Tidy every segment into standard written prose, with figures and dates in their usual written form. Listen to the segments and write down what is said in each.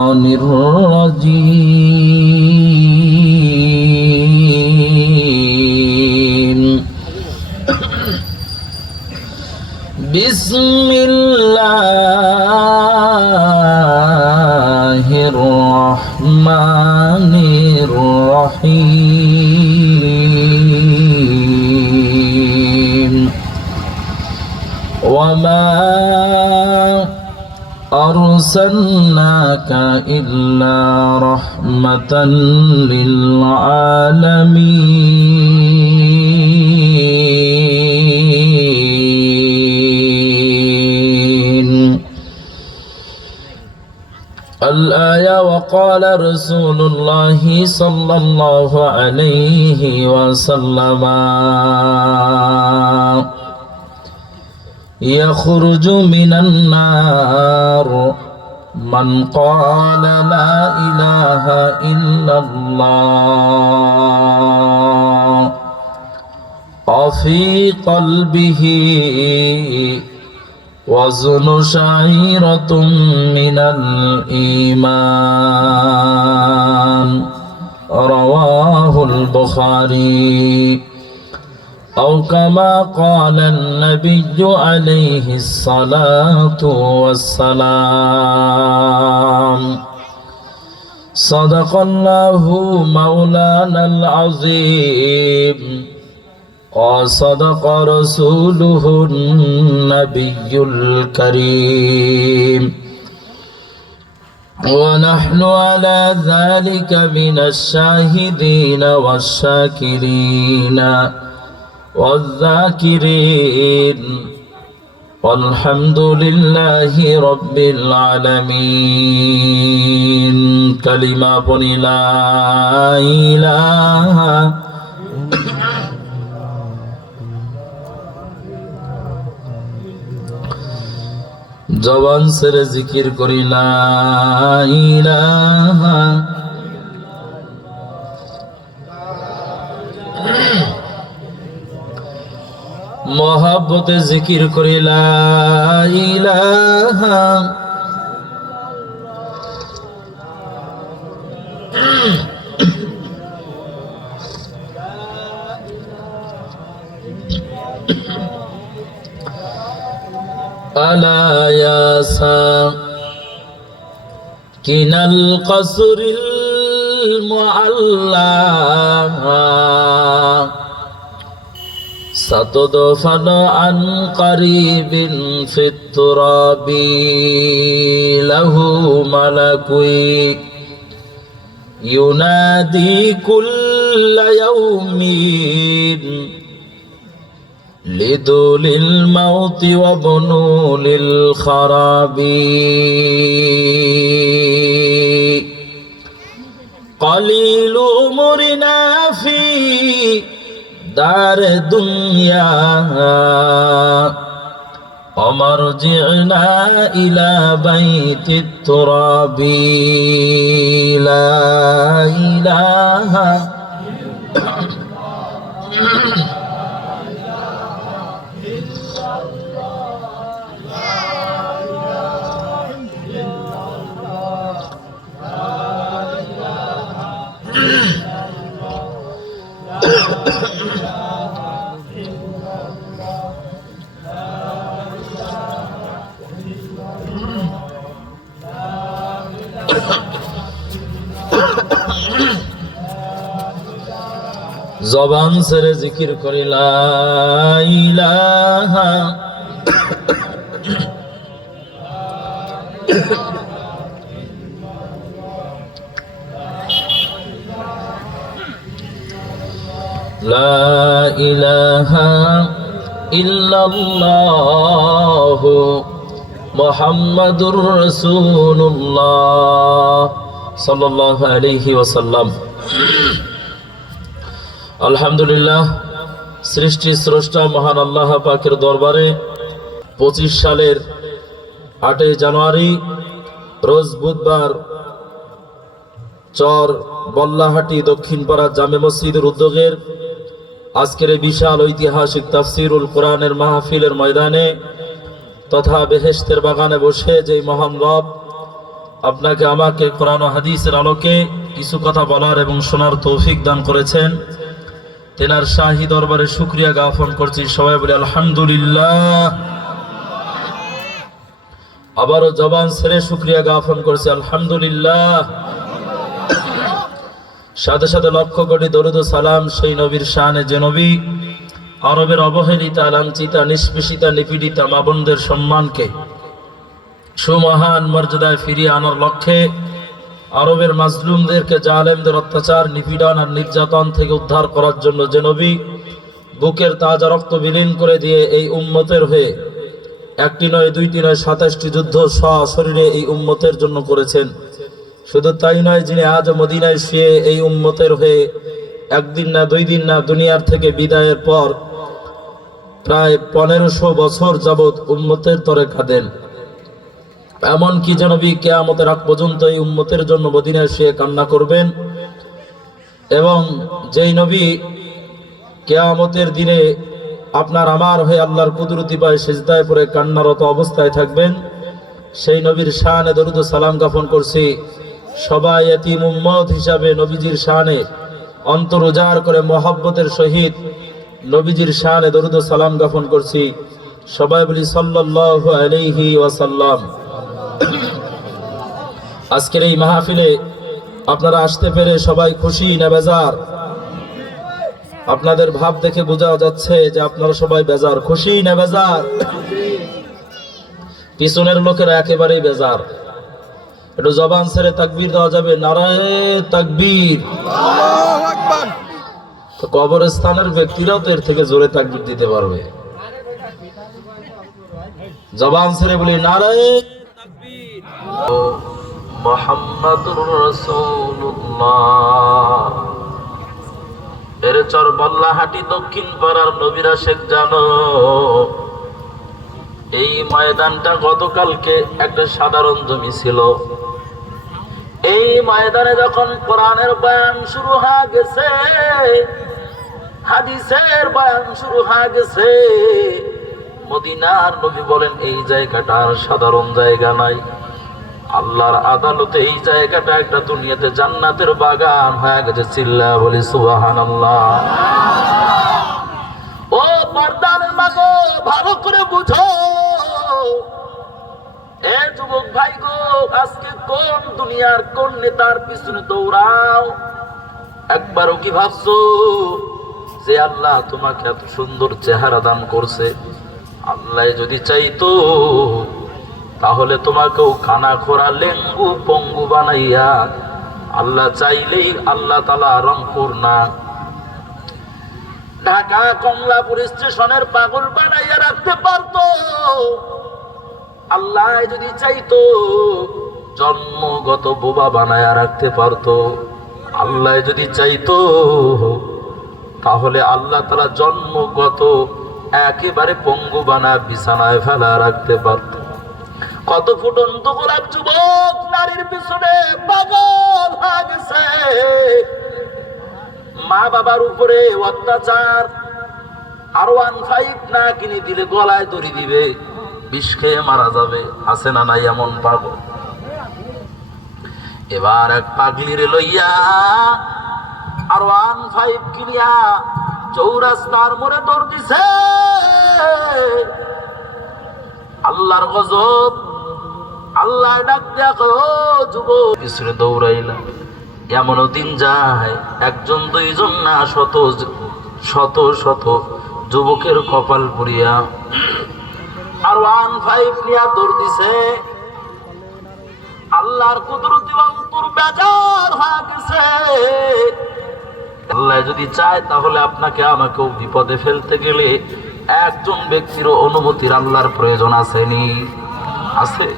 الرجيم بسم الله الرحمن الرحيم وما أرسلناك إلا رحمة للعالمين. الآية. وقال رسول الله صلى الله عليه وسلم يخرج من النار من قال لا إله إلا الله وفي قلبه وزن شعيرة من الإيمان. رواه البخاري. أو كما قال النبي عليه الصلاة والسلام. صدق الله مولانا العظيم وصدق رسوله النبي الكريم ونحن على ذلك من الشاهدين والشاكرين والذاكرين والحمد لله رب العالمين. كلمة بني لا إله জবান ছেড়ে জিকির করি লা ইলাহা মোহাব্বতে জিকির করি লা ইলাহা আলা ইয়া সাকিনাল কসরিল মুআল্লা ستدفن عن قريب في التراب له ملك ينادي كل يوم لدول الموت وبنول الخراب. قليل عمرنا في دار دنيا ومرجعنا إلى بيت التراب. لا إله জবান ছেড়ে জিকির করি লা ইলাহা লা ইলাহা ইল্লাল্লাহ মুহাম্মাদুর রাসূলুল্লাহ সাল্লাল্লাহু আলাইহি ওয়াসাল্লাম। আলহামদুলিল্লাহ, সৃষ্টি স্রষ্টা মহান আল্লাহ পাকের দরবারে 25 সালের 8 জানুয়ারি রোজ বুধবার চর বল্লাহাটি দক্ষিণপাড়া জামে মসজিদের উদ্যোগের আজকের বিশাল ঐতিহাসিক তাফসীরুল কোরআনের মাহফিলের ময়দানে তথা বেহেশতের বাগানে বসে যেই মহান রব আপনাকে আমাকে কোরআন ও হাদিসের আলোকে কিছু কথা বলার এবং শোনার তৌফিক দান করেছেন। তেনার শাহী দরবারে শুকরিয়া জ্ঞাপন করছি। সবাই বলে আলহামদুলিল্লাহ। আবারও জবান ছেড়ে শুকরিয়া জ্ঞাপন করছি আলহামদুলিল্লাহ। সাথে সাথে লক্ষ কোটি দরুদ ও সালাম সেই নবীর শানে, যে নবী আরবের অবহেলিতা, লাঞ্ছিতা, নিষ্পেষিতা, নিপীড়িতা মা বোনদের সম্মানকে সুমহান মর্যাদায় ফিরিয়ে আনার লক্ষ্যে আরবের মাজলুমদেরকে জালেমদের অত্যাচার, নিপীড়ন আর নির্যাতন থেকে উদ্ধার করার জন্য যে নবী বুকের তাজা রক্ত বিলীন করে দিয়ে এই উম্মতের হয়ে একটি নয়, দুইটি নয়, 27টি যুদ্ধ সশরীরে এই উম্মতের জন্য করেছেন। শুধু তাই নয়, যিনি আজ মদিনায় শুয়ে এই উম্মতের হয়ে একদিন না, 2 দিন না, দুনিয়ার থেকে বিদায়ের পর প্রায় 1500 বছর যাবৎ উম্মতের তরে কাঁদেন। এমনকি যে নবী কিয়ামতের আগ পর্যন্ত এই উম্মতের জন্য মদিনায় শুয়ে কান্না করবেন, এবং যেই নবী কিয়ামতের দিনে আপনার আমার হয়ে আল্লাহর কুদরতি পায়ে সিজদায় পড়ে কান্নারত অবস্থায় থাকবেন, সেই নবীর শানে দরুদ ও সালাম জ্ঞাপন করছি। সবাই এতিম উম্মত হিসাবে নবীজির শানে অন্তর উজাড় করে মহব্বতের সহিত নবীজির শানে দরুদ ও সালাম জ্ঞাপন করছি। সবাই বলি সাল্লাল্লাহু আলাইহি ওয়াসাল্লাম। আজকের এই মাহফিলে আপনারা আসতে পেরে সবাই খুশি না বেজার? আপনাদের ভাব দেখে বোঝা যাচ্ছে যে আপনারা সবাই বেজার। খুশি না বেজার? পিছনের লোকেরা একেবারেই বেজার। একটু জবান ছেড়ে তাকবীর দেওয়া যাবে? নারায়ে তাকবীর। আল্লাহু আকবার। তো কবরস্থানের ব্যক্তিরাও তো এর থেকে জোরে তাকবীর দিতে পারবে। জবান ছেড়ে বলি নারায়ে তাকবীর। মুহাম্মাদুর রাসূলুল্লাহ। এর চরবল্লাহাটি দক্ষিণ পাড়ার নবীরা শেখ জানো, এই ময়দানটা গতকালকে একটা সাধারণ জমি ছিল। এই ময়দানে যখন কোরআনের বয়ান শুরু হয়ে গেছে, হাদিসের বয়ান শুরু হয়ে গেছে, মদিনার নবী বলেন এই জায়গাটা আর সাধারণ জায়গা নাই। আল্লাহর আদালতে এই জায়গাটা একটা দুনিয়াতে জান্নাতের বাগান হয়ে গেছে। চিল্লা বলি সুবহানাল্লাহ। ও পর্দার মাগো, ভালো করে বুঝো। এ যুবক ভাই গো, আজকে কোন দুনিয়ার কোন নেতার পিছনে দৌড়াও? একবারও কি ভাবছো যে আল্লাহ তোমাকে এত সুন্দর চেহারা দান করছে, আল্লাহ যদি চাইতো তাহলে তোমাকেও খানা খোরা লেঙ্গু পঙ্গু বানাইয়া, আল্লাহ চাইলেই আল্লাহ তাআলা রংপুর না ঢাকা কমলাপুর স্টেশনের পাগল বানাইয়া রাখতে পারতো। আল্লাহ যদি চাইতো জন্মগত বোবা বানাইয়া রাখতে পারতো। আল্লাহ যদি চাইতো তাহলে আল্লাহ তাআলা জন্মগত একেবারে পঙ্গু বানা বিছানায় ফেলা রাখতে পারতো। কত ফুটন্ত গোলাপ যুবক নারীর পিছনে পাগল হয়ে গেছে। মা বাবার উপরে অত্যাচার, আর 15 না কিনে দিলে গলায় দড়ি দিবে, বিষ খেয়ে মারা যাবে। আছে না নাই এমন পাগল? এবার এক পাগলিরে লইয়া আর 15 কিনিয়া চৌরাস্তার মোড়ে দৌড় দিছে। আল্লাহর গজব। আল্লাহ ডাক দেখো যুবক পিছনে দৌড়াইলা। এমনও দিন যায় একজন দুইজন না, শত শত শত যুবকের কপাল পুড়িয়া আর 15 নিয়া দৌড় দিছে। আল্লাহর কুদরতি অন্তর বেজার হয়ে গেছে। আল্লাহ যদি চায় তাহলে আপনাকে আমাকেও বিপদে ফেলতে গেলে একজন ব্যক্তির অনুমতির আল্লাহর প্রয়োজন আসেনি? আছে।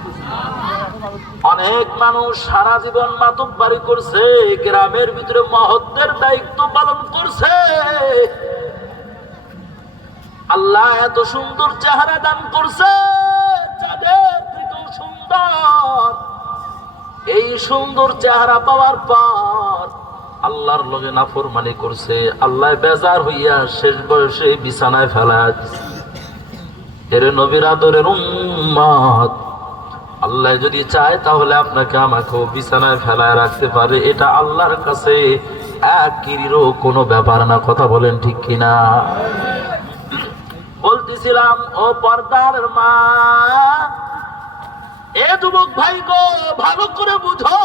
অনেক মানুষ সারা জীবন মাতব্বারি করছে, গ্রামের ভিতরে মহত্বের দায়িত্ব পালন করছে। আল্লাহ এত সুন্দর চেহারা দান করছে, যাদের থেকেও সুন্দর। এই সুন্দর চেহারা পাওয়ার পর আল্লাহর লগে নাফরমানি করছে। আল্লাহ বেজার হইয়া শেষ বয়সে বিছানায় ফেলা। এর নবীর আদরের উম্মত, আল্লাহ যদি চায় তাহলে আপনাকে আমাকেও বিছানায় ফেলায় রাখতে পারে। এটা আল্লাহর কাছে এক কিরিরও কোনো ব্যাপার না। কথা বলেন ঠিক কিনা? বলতেছিলাম ও পর্দার মা, এ যুবক ভাই গো, ভালো করে বুঝো,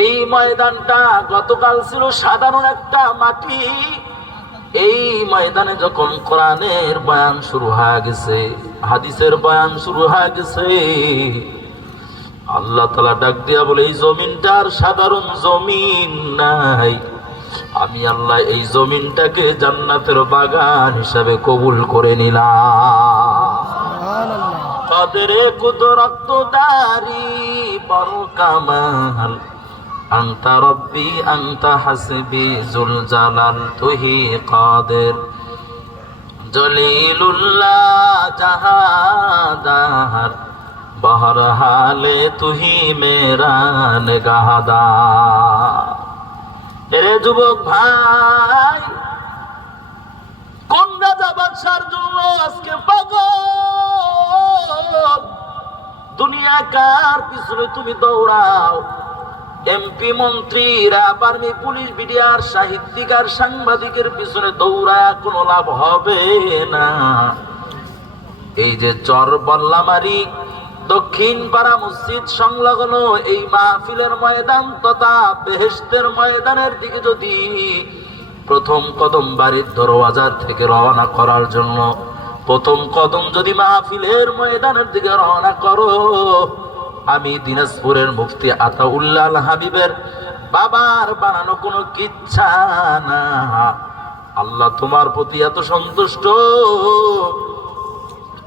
এই ময়দানটা গতকাল ছিল সাধারণ একটা মাটি। এই ময়দানে যখন কোরআনের বয়ান শুরু হয়ে গেছে, হাদিসের বয়ান শুরু হয়ে গেছে, আল্লাহ তাআলা ডাক দিয়া বলে, এই জমিনটার সাধারণ জমিন নাই, আমি আল্লাহ এই জমিনটাকে জান্নাতের বাগান হিসাবে কবুল করে নিলাম। কদরে কুদরত দারি বড় কামাল, আনতা রব্বি আনতা হাসবি জুল জালাল তুহি কাদের, জলিলুল্লাহ জাহাদার বহর হালে তুহি মেরা নিগাহদার। এরে যুবক ভাই, কোন রাজা বাদশার জন্য আজকে পাগল? দুনিয়া কার পিছনে তুমি দৌড়াও? এমপি মন্ত্রীরা, আর্মি পুলিশ বিডিআর সাহিত্যিক আর সাংবাদিকের পিছনে দৌড়ায় কোনো লাভ হবে না। এই যে চর বল্লামারি দক্ষিণ পাড়া মসজিদ সংলগ্ন এই মাহফিলের ময়দান তথা বেহেশতের ময়দানের দিকে যদি প্রথম কদম বাড়ির দরওয়াজার থেকে রওনা করার জন্য প্রথম কদম যদি মাহফিলের ময়দানের দিকে রওনা করো, আমি দিনাজপুরের মুফতি আতাউল্লাহ আল হাবিবের বাবার বানানো কোনো কিচ্ছা না। আল্লাহ তোমার প্রতি এত সন্তুষ্ট,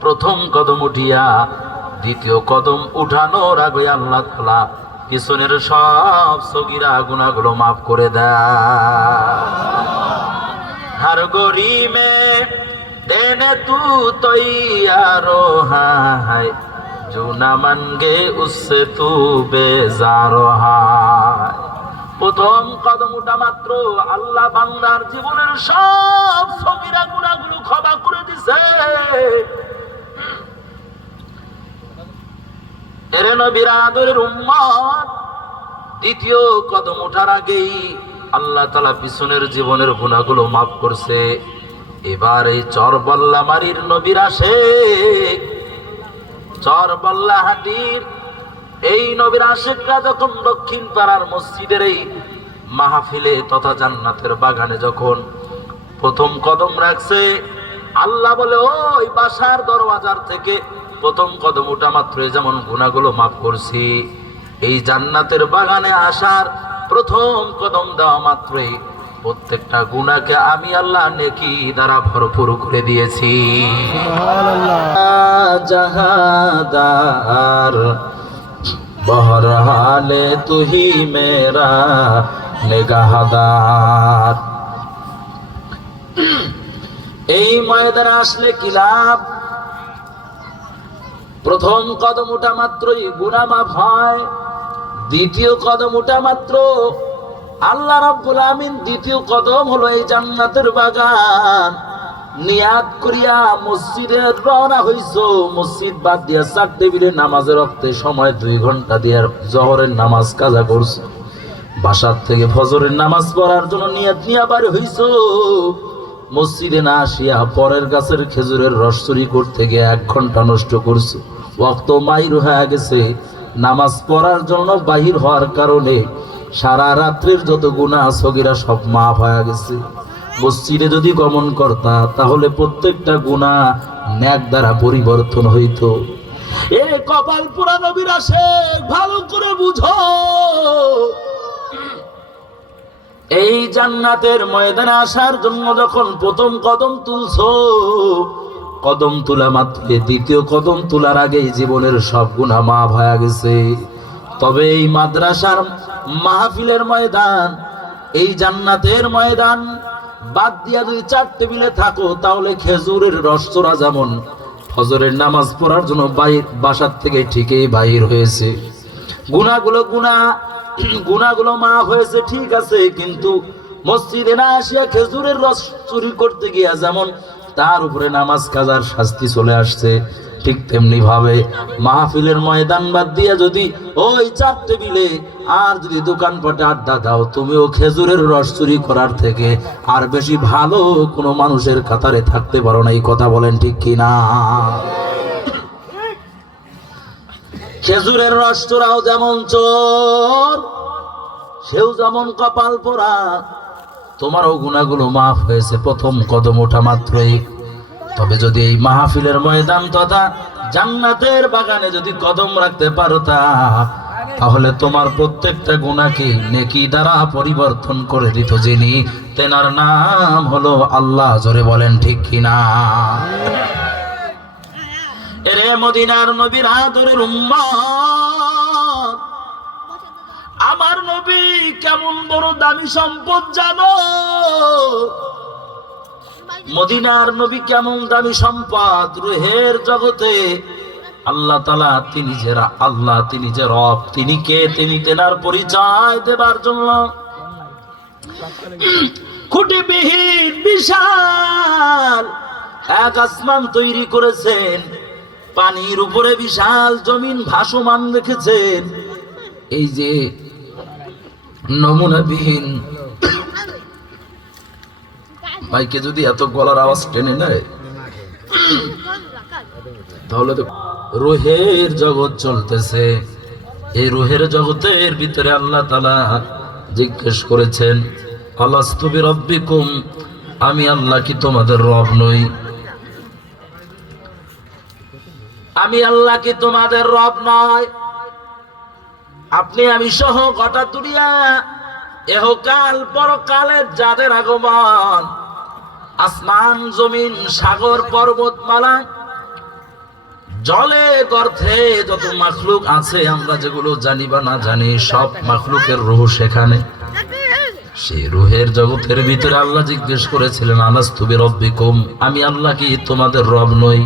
প্রথম কদম উঠিয়া দ্বিতীয় কদম উঠানোর আগে আল্লাহ তাআলা পিছনের সব সগীরা গুনাহগুলো মাফ করে দেয়। हर गोरी में देने तू तैयारो है, जो ना मांगे उससे तू बेजारो है। প্রথম কদম উঠা মাত্র আল্লাহ বান্দার জীবনের সব সগীরা গুনাহগুলো ক্ষমা করে দিছে। এর নবীর আদরের উম্মত, দ্বিতীয় কদম ওঠার আগেই আল্লাহ তাআলা পিছনের জীবনের গুনাহগুলো মাফ করছে। এবার এই চরবল্লামারির নবীর আসে, চরবল্লাহাটির এই নবীর আশেকরা যখন দক্ষিণ পাড়ার মসজিদের এই মাহফিলে তথা জান্নাতের বাগানে যখন প্রথম কদম রাখছে, আল্লাহ বলে ওই বাসার দরওয়াজার থেকে প্রথম কদম ওঠা মাত্রই যেমন গুনাহগুলো মাফ করছি, এই জান্নাতের বাগানে আসার প্রথম কদম দেওয়া মাত্রই প্রত্যেকটা গুনাহকে আমি আল্লাহ নেকি দ্বারা ভরপুর করে দিয়েছি। জাহাদার বহর হালে তুহি মেরা নিগাহদার। এই ময়দানে আসলে কি লাভ? প্রথম কদম ওঠা মাত্রই গুনাহ মাফ হয়, দ্বিতীয় কদম ওঠা মাত্র আল্লাহ রাব্বুল আমিন দ্বিতীয় কদম হলো এই জান্নাতের বাগান। নিয়াত করিয়া মসজিদে রওনা হইছো, মসজিদ বাদ দিয়া চার টেবিলে নামাজের রক্তে সময় 2 ঘন্টা দিয়ে জোহরের নামাজ কাজা করছো, বাসার থেকে ফজরের নামাজ পড়ার জন্য নিয়াত নিয়া বাড়ি হইছো, মসজিদে না আসিয়া পরের গাছের খেজুরের রস চুরি করতে গিয়ে 1 ঘন্টা নষ্ট করছো, ওয়াক্ত মাইর হয়ে গেছে, নামাজ পড়ার জন্য বাহির হওয়ার কারণে সারা রাত্রির যত গুনাহ সগীরা সব মাফ হয়ে গেছে। মসজিদে যদি গমন করতা তাহলে প্রত্যেকটা গুনাহ নেক দ্বারা পরিবর্তন হইতো। এ কপাল পুরা নবীর আসে, ভালো করে বুঝো, এই জান্নাতের ময়দানে আসার জন্য যখন প্রথম কদম তুলছো, কদম তোলা মাত্র দ্বিতীয় কদম তোলার আগেই জীবনের সব গুনাহ মাফ হয়ে গেছে। তবে এই মাদ্রাসার মাহফিলের ময়দান, এই জান্নাতের ময়দান বাদ দিয়া যদি 4 টেবিলে থাকো তাহলে খেজুরের রস চোরা যেমন ফজরের নামাজ পড়ার জন্য বাসার থেকে ঠিকই বাহির হয়েছে, গুনাহগুলো মাফ হয়েছে ঠিক আছে, কিন্তু মসজিদে না আসিয়া খেজুরের রস চুরি করতে গিয়া যেমন তার উপরে নামাজ কাজার শাস্তি চলে আসছে, ঠিক তেমনি ভাবে মাহফিলের ময়দান বাদ দিয়ে যদি ওই চার টেবিলে আর যদি দোকানপাটে আড্ডা দাও, তুমিও খেজুরের রস চুরি করার থেকে আর বেশি ভালো কোনো মানুষের কাতারে থাকতে পারো না। এই কথা বলেন ঠিক কিনা? খেজুরের রস চোরাও যেমন চোর, সেও যেমন কপাল পোড়া। তোমারও গুনাহগুলো মাফ হয়েছে প্রথম কদম ওঠা মাত্রই। তবে যদি এই মাহফিলের ময়দান তথা জান্নাতের বাগানে যদি কদম রাখতে পারতা, তাহলে তোমার প্রত্যেকটা গুনাহকে নেকি দ্বারা পরিবর্তন করে দিত যিনি, তেনার নাম হলো আল্লাহ। জোরে বলেন ঠিক কিনা? এরে মদিনার নবীর আদরের উম্মত, আমার নবী কেমন বড় দামি সম্পদ জানো? মদিনার নবী কেমন দামি সম্পদ। রুহের জগতে আল্লাহ তাআলা তিনি যে আল্লাহ, তিনি যে রব, তিনি কে, তিনি তেনার পরিচয় দেবার জন্য খুঁটিবিহীন বিশাল এক আসমান তৈরি করেছেন, পানির উপরে বিশাল জমিন ভাসমান রেখেছেন। এই যে নমুনাবিহীন মাইকে যদি এত গলার আওয়াজ টেনে নেয়, তাহলে তো রুহের জগৎ চলতেছে। এই রুহের জগতের ভিতরে আল্লাহ তাআলা জিজ্ঞেস করেছেন, আলাস্তু বিরাব্বিকুম, আমি আল্লাহ কি তোমাদের রব নই? আমি আল্লাহ কি তোমাদের রব নয়? আপনি আমি সহ গোটা দুনিয়া, এহকাল পরকালের যাদের আগমন, আসমান জমিন সাগর পর্বতমালা জলে গর্থে যত মাখলুক আছে, আমরা যেগুলো জানি বা না জানি, সব মাখলুকের রূহ সেখানে। সেই রুহের জগতের ভিতরে আল্লাহ জিজ্ঞেস করেছিলেন, আলাস্তু বিরাব্বিকুম, আমি আল্লাহ কি তোমাদের রব নই?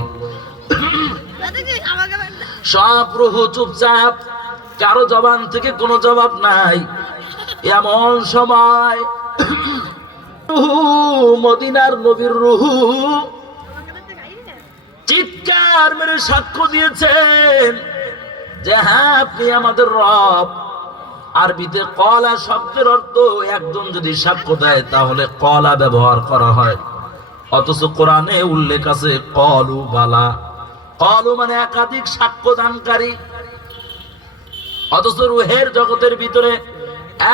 সব রূহ চুপচাপ, কারো জবান থেকে কোনো জবাব নাই। এমন সময় মদিনার নবীর রূহ চিৎকার মেরে সাক্ষ্য দিয়েছেন যে হ্যাঁ, আপনি আমাদের রব। আরবিতে কলা শব্দের অর্থ একজন যদি সাক্ষ্য দেয় তাহলে কলা ব্যবহার করা হয়, অথচ কোরআনে উল্লেখ আছে কলু বালা। কলু মানে একাধিক সাক্ষ্যদানকারী, অথচ রুহের জগতের ভিতরে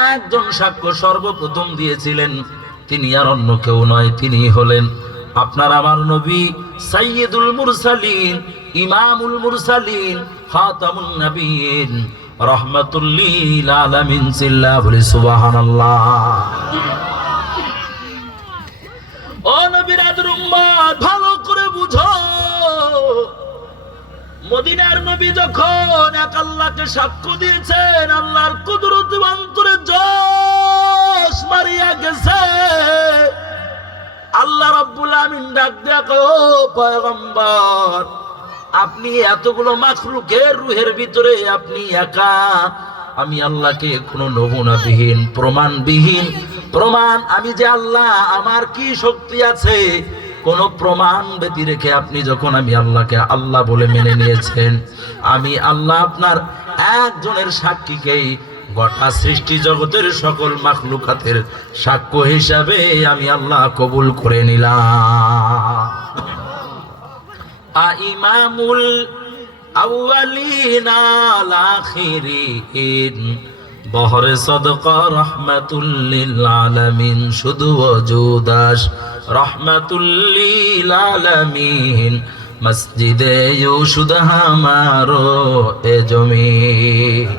একজন সাক্ষ্য সর্বপ্রথম দিয়েছিলেন, তিনি আর অন্য কেউ নয়, তিনি হলেন আপনার আমার নবী সাইয়্যিদুল মুরসালিন, ইমামুল মুরসালিন, খাতামুন নবিয়্যিন, রাহমাতুল লিল আলামিন। সিল্লা বলি সুবহানাল্লাহ। ও নবীর আদর উম্মত, ভালো করে বুঝো, মদিনার নবী যখন এক আল্লাহকে সাক্ষ্য দিয়েছেন, আল্লাহর কুদরত অন্তরে জোশ মারিয়া গেছে। আল্লাহ রাব্বুল আমিন ডাক দেয়া কয়, ও পয়গম্বর, আপনি এতগুলো মাখলুকের রুহের ভিতরে আপনি একা। আমি আল্লাহকে কোনো নমুনাবিহীন, প্রমাণবিহীন, প্রমাণ আমি যে আল্লাহ, আমার কি শক্তি আছে, কোন প্রমাণ ব্যতি রেখে আপনি যখন আমি আল্লাহকে আল্লাহ বলে মেনে নিয়েছেন, আমি আল্লাহ আপনার একজনের সাক্ষীকেই গোটা সৃষ্টি জগতের সকল মাখলুকাতের সাক্ষ্য হিসাবে আমি আল্লাহ কবুল করে নিলাম। ইমামুল আউয়ালিন আল আখিরিন, বহরে সদকা রহমাতুল লিল আলামিন, শুধু ওজুদাস রহমাতুল লিল আলামিন, মসজিদে ইউশুদ হামারো এ জমিন।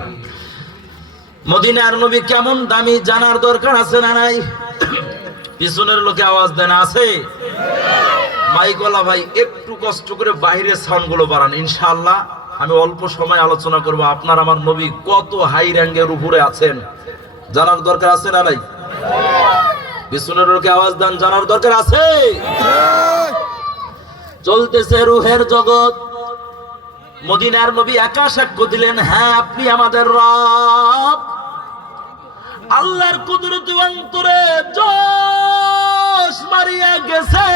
মদিনার নবী কেমন দামি জানার দরকার আছে না নাই? পিছনের লোকে আওয়াজ দেন, আছে? মাইকওয়ালা ভাই একটু কষ্ট করে বাইরের সাউন্ড গুলো বাড়ান, ইনশাআল্লাহ আমি অল্প সময় আলোচনা করব আপনার আমার নবী কত হাই র্যাঙ্কের উপরে আছেন, জানার দরকার আছে না নাই? পিছনের লোকে আওয়াজ দেন, জানার দরকার আছে? চলতেছে রুহের জগৎ। মদিনার নবী একা সাক্ষ্য দিলেন, হ্যাঁ আপনি আমাদের রব। আল্লাহর কুদরত অন্তরে জোশ মারিয়া গেছে।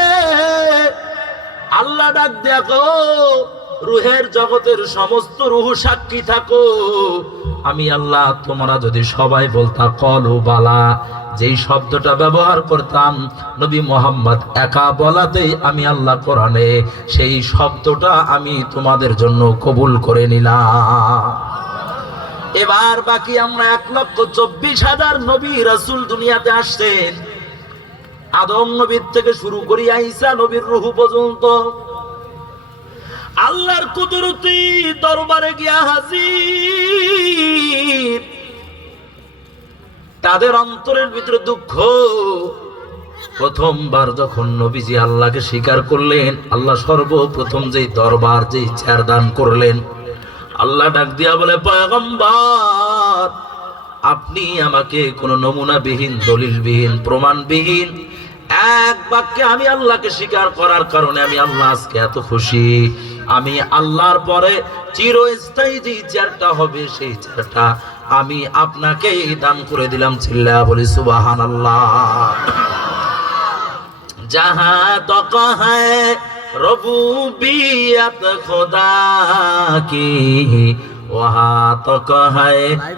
আল্লাহ ডাক দেখো, রুহের জগতের সমস্ত রুহ সাক্ষী থাকো, আমি আল্লাহ তোমরা যদি সবাই বলতা কলু বালা, যেই শব্দটা ব্যবহার করতাম নবী মোহাম্মদ একা বলাতেই আমি আল্লাহ কোরআনে সেই শব্দটা আমি তোমাদের জন্য কবুল করে নিলাম। এবার বাকি আমরা 1,24,000 নবী রাসূল দুনিয়াতে আসছেন, আদম নবীর থেকে শুরু করি ঈসা নবীর রূহ পর্যন্ত আল্লাহর কুদরতি দরবারে গিয়া হাজির। তাদের অন্তরের ভিতরে দুঃখ। প্রথমবার যখন নবীজি আল্লাহকে স্বীকার করলেন, আল্লাহ সর্বপ্রথম যেই দরবার যেই চেয়ার দান করলেন, আল্লাহ ডাক দিয়া বলে, পয়গম্বর আপনি আমাকে কোনো নমুনাবিহীন, দলিলবিহীন, প্রমাণবিহীন এক বাক্যে আমি আল্লাহকে স্বীকার করার কারণে আমি আল্লাহ আজকে এত খুশি। আমি আল্লাহর পরে চিরস্থায়ী যে চেয়ারটা হবে সেই চেয়ারটা আমি আপনাকে দান করে দিলাম। চিল্লা বলি সুবহানাল্লাহ। जहां तक है रबूबियत खुदा की, वहां तक है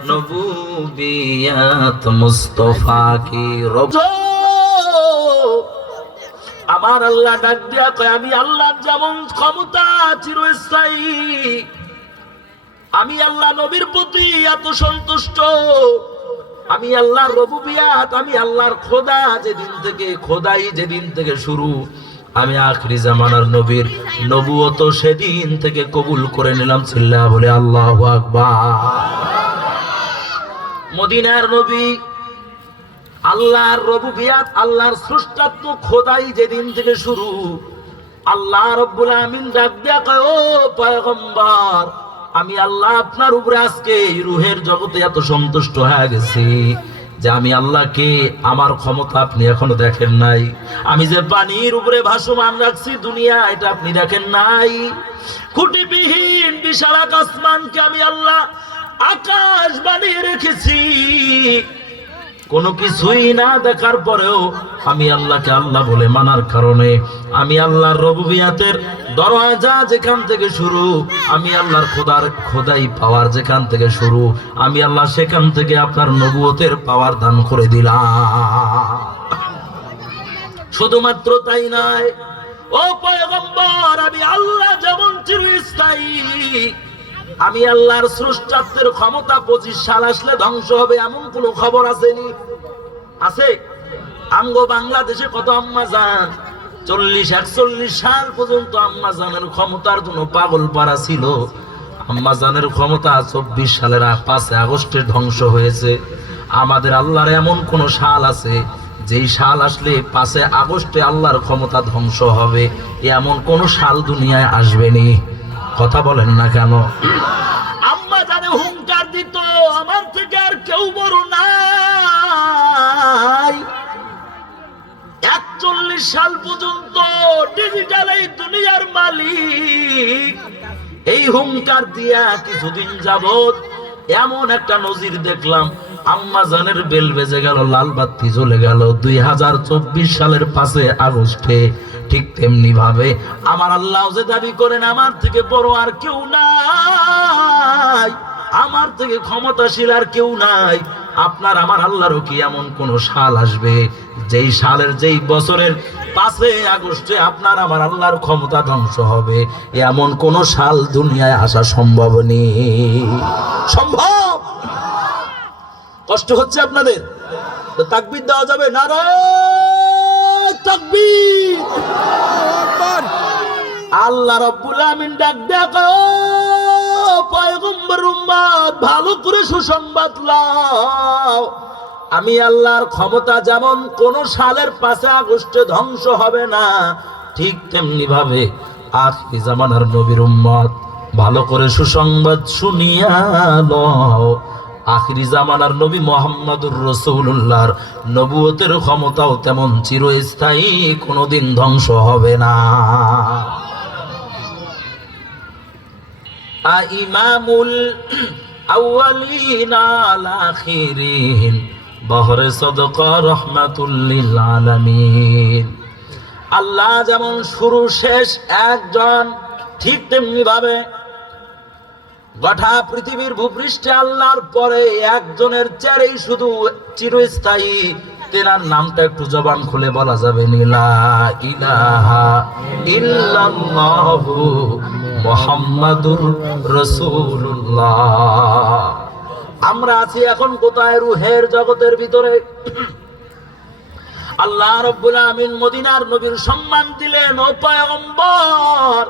नबूबियत मुस्तफा की। আমার আল্লাহ ডাক দিয়া কয়, আমি আল্লাহর যেমন ক্ষমতা চিরস্থায়ী, আমি আল্লাহ নবীর প্রতি এত সন্তুষ্ট, আমি আল্লাহর রবুবিয়াত, আমি আল্লাহর খোদা যেদিন থেকে, খোদাই যেদিন থেকে শুরু, আমি আখরি জামানার নবীর নবুয়ত সেদিন থেকে কবুল করে নিলাম। চিল্লা বলে আল্লাহু আকবার। মদিনার নবী আল্লাহর রবুবিয়াত, আল্লাহর স্রষ্টাত্ব, খোদাই যেদিন থেকে শুরু, আল্লাহ রাব্বুল আমিন ডাক দেয়া কয়, ও পয়গম্বর আমি আল্লাহ আপনার উপরে আজকে রুহের জগতে এত সন্তুষ্ট হয়ে গেছি যে আমি আল্লাহকে, আমার ক্ষমতা আপনি এখনো দেখেন নাই। আমি যে পানির উপরে ভাসমান রাখছি দুনিয়া, এটা আপনি দেখেন নাই। খুঁটিবিহীন বিশাল আসমানকে আমি আল্লাহ আকাশ বানিয়ে রেখেছি। কোনো কিছুই না দেখার পরেও আমি আল্লাহকে আল্লাহ বলে মানার কারণে, আমি আল্লাহর রবুবিয়াতের দরজা যেখান থেকে শুরু, আমি আল্লাহর খোদাই পাওয়ার যেখান থেকে শুরু, আমি আল্লাহ সেখান থেকে আপনার নবুয়তের পাওয়ার দান করে দিলাম। শুধুমাত্র তাই নয়, ও পয়গম্বর আমি আল্লাহ যেমন চিরস্থায়ী, আমি আল্লাহর স্রষ্টাত্বের ক্ষমতা 25 সাল আসলে ধ্বংস হবে এমন কোন খবর আসেনি? আছে? আমগো বাংলাদেশে কত আম্মা জান 40-41 সাল পর্যন্ত আম্মা জানের ক্ষমতার জন্য পাগল পারা ছিল। আম্মা জানের ক্ষমতা 24 সালের 5 আগস্টে ধ্বংস হয়েছে। আমাদের আল্লাহর এমন কোন সাল আছে যেই সাল আসলে 5 আগস্টে আল্লাহর ক্ষমতা ধ্বংস হবে, এমন কোন সাল দুনিয়ায় আসবেনি? কথা বলেন না কেন? আম্মা জানে হুঙ্কার দিত, আমার থেকে আর কেউ বড় নাই। 41 সাল পর্যন্ত ডিজিটাল এই দুনিয়ার মালিক এই হুঙ্কার দিয়া কিছুদিন যাবত এমন একটা নজির দেখলাম, আম্মা জানের বেল বেজে গেল, লাল বাতি জ্বলে গেল 2024 সালের 5 আগস্টে। ঠিক তেমনি ভাবে আমার আল্লাহ যে দাবি করেন আমার থেকে বড় আর কেউ নাই, আমার থেকে ক্ষমতাশীল আর কেউ নাই, আপনার আমার আল্লাহরও কি এমন কোন সাল আসবে যেই সালের, যেই বছরের 5 আগস্টে আপনার আমার আল্লাহর ক্ষমতা ধ্বংস হবে? এমন কোন সাল দুনিয়ায় আসা সম্ভব নেই। সম্ভব? কষ্ট হচ্ছে আপনাদের? তো তাকবীর দেওয়া যাবে? নারায়ে তাকবীর। আল্লাহ রাব্বুল আমিন ডাক দেখো, পয়গম্বর উম্মত ভালো করে সুসংবাদ লাও, আমি আল্লাহর ক্ষমতা যেমন কোন সালের 5 আগস্টে ধ্বংস হবে না, ঠিক তেমনি ভাবে আখিরি জামানার নবীর উম্মত ভালো করে সুসংবাদ শুনিয়া লও, আখিরি জামানার নবী মুহাম্মদুর রাসূলুল্লাহর নবুয়তের ক্ষমতাও তেমন চিরস্থায়ী, কোনোদিন ধ্বংস হবে না। ইমামুল আউয়ালিন আল আখিরিন বহরে সদকা রহমাতুল লিল আলামিন। আল্লাহ যেমন শুরু শেষ একজন, ঠিক তেমনি ভাবে গোটা পৃথিবীর ভূপৃষ্ঠে আল্লাহর পরে একজনের চেহারাই শুধু চিরস্থায়ী, তেনার নামটা একটু জবান খুলে বলা যাবে লা ইলাহা ইল্লাল্লাহু মুহাম্মাদুর রাসূলুল্লাহ। আমরা আছি এখন কোথায়? রুহের জগতের ভিতরে। আল্লাহ রাব্বুল আমিন মদিনার নবীর সম্মান দিলেন, ও পয়গম্বর,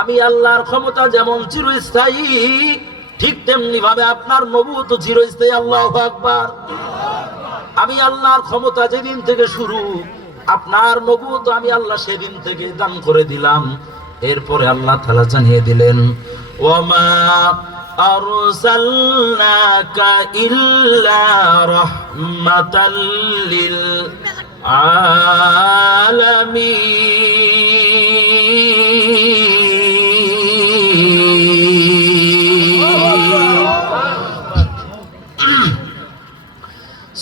আমি আল্লাহর ক্ষমতা যেমন চিরস্থায়ী, ঠিক তেমনি ভাবে আপনার নবুয়ত চিরস্থায়ী। আল্লাহু আকবার। আমি আল্লাহর ক্ষমতা যেদিন থেকে শুরু, আপনার নবুয়ত আমি আল্লাহ সেদিন থেকে দান করে দিলাম। এরপরে আল্লাহ তাআলা জানিয়ে দিলেন, ওয়ামা আরসালনাকা ইল্লা রাহমাতাল লিল আলামিন।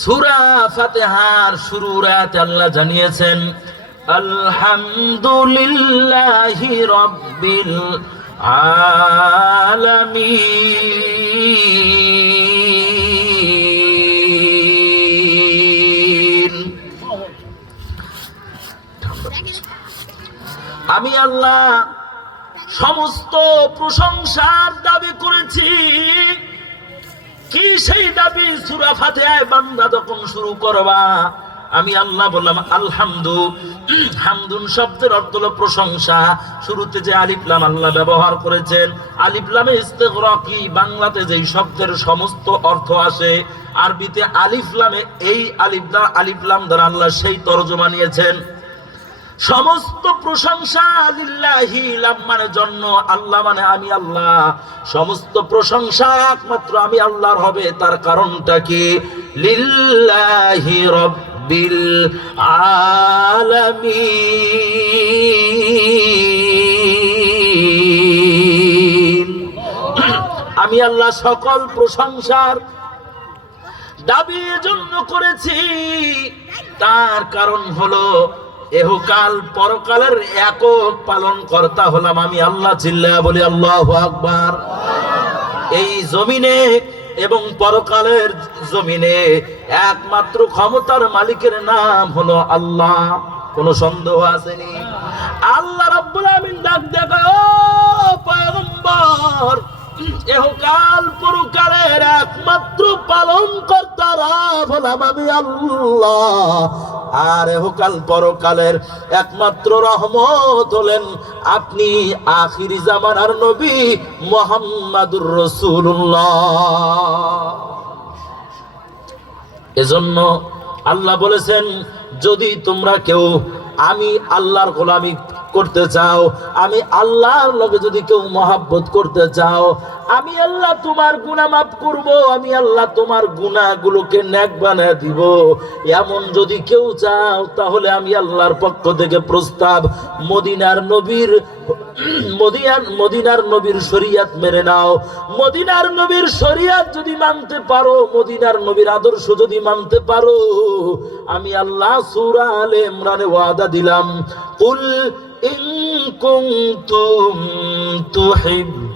সূরা ফাতিহার শুরুর আয়াতে আল্লাহ জানিয়েছেন, আলহামদুলিল্লাহি রাব্বিল আলামিন। আমি আল্লাহ সমস্ত প্রশংসার দাবি করেছি। কি সেই দাবি? সূরা ফাতিহায় বান্দা যখন শুরু করবা, আমি আল্লাহ বললাম আলহামদু। হামদুন শব্দের অর্থ হলো প্রশংসা। শুরুতে যে আলিফ লাম আল্লাহ ব্যবহার করেছেন, আলিফ লামে ইস্তিগরাকি, বাংলাতে যেই শব্দের সমস্ত অর্থ আসে, আরবিতে আলিফ লামে এই আলিফ লাম দ্বারা আল্লাহ সেই তরজমা নিয়েছেন। সমস্ত প্রশংসা লিল্লাহি, লাম মানে জন্য, আল্লাহ মানে আমি আল্লাহ। সমস্ত প্রশংসা একমাত্র আমি আল্লাহর হবে। তার কারণটা কি? লিল্লাহি রাব্বিল আলামিন। আমি আল্লাহ সকল প্রশংসার দাবি এজন্য করেছি, তার কারণ হলো এহকাল পরকালের একক পালন কর্তা হলাম আমি আল্লাহ। চিল্লায়া বলি আল্লাহু আকবার। এই জমিনে এবং পরকালের জমিনে একমাত্র ক্ষমতার মালিকের নাম হলো আল্লাহ। কোন সন্দেহ আসেনি? আল্লাহ রাব্বুল আমিন ডাক দেয়, ও পয়গম্বর, এহকাল পরকালের একমাত্র পালন কর্তারা হলাম আমি আল্লাহ। আর এহকাল পরকালের একমাত্র রহমত হলেন আপনি, আখিরি জামানার নবী মুহাম্মাদুর রাসূলুল্লাহ। এজন্য আল্লাহ বলেছেন, যদি তোমরা কেউ আমি আল্লাহর গোলামি করতে চাও, আমি আল্লাহর লগে যদি কেউ মহাব্বত করতে চাও, আমি আল্লাহ তোমার গুনাহ মাফ করব, আমি আল্লাহ তোমার গুনাহগুলোকে নেক বানায় দিব। এমন যদি কেউ চাও, তাহলে আমি আল্লাহর পক্ষ থেকে প্রস্তাব, মদিনার নবীর শরীয়ত মেনে নাও। মদিনার নবীর শরীয়ত যদি মানতে পারো, মদিনার নবীর আদর্শ যদি মানতে পারো, আমি আল্লাহ সূরা আলে ইমরানে ওয়াদা দিলাম, কুল ইন কুনতুম তুহিব্বুনাল্লাহ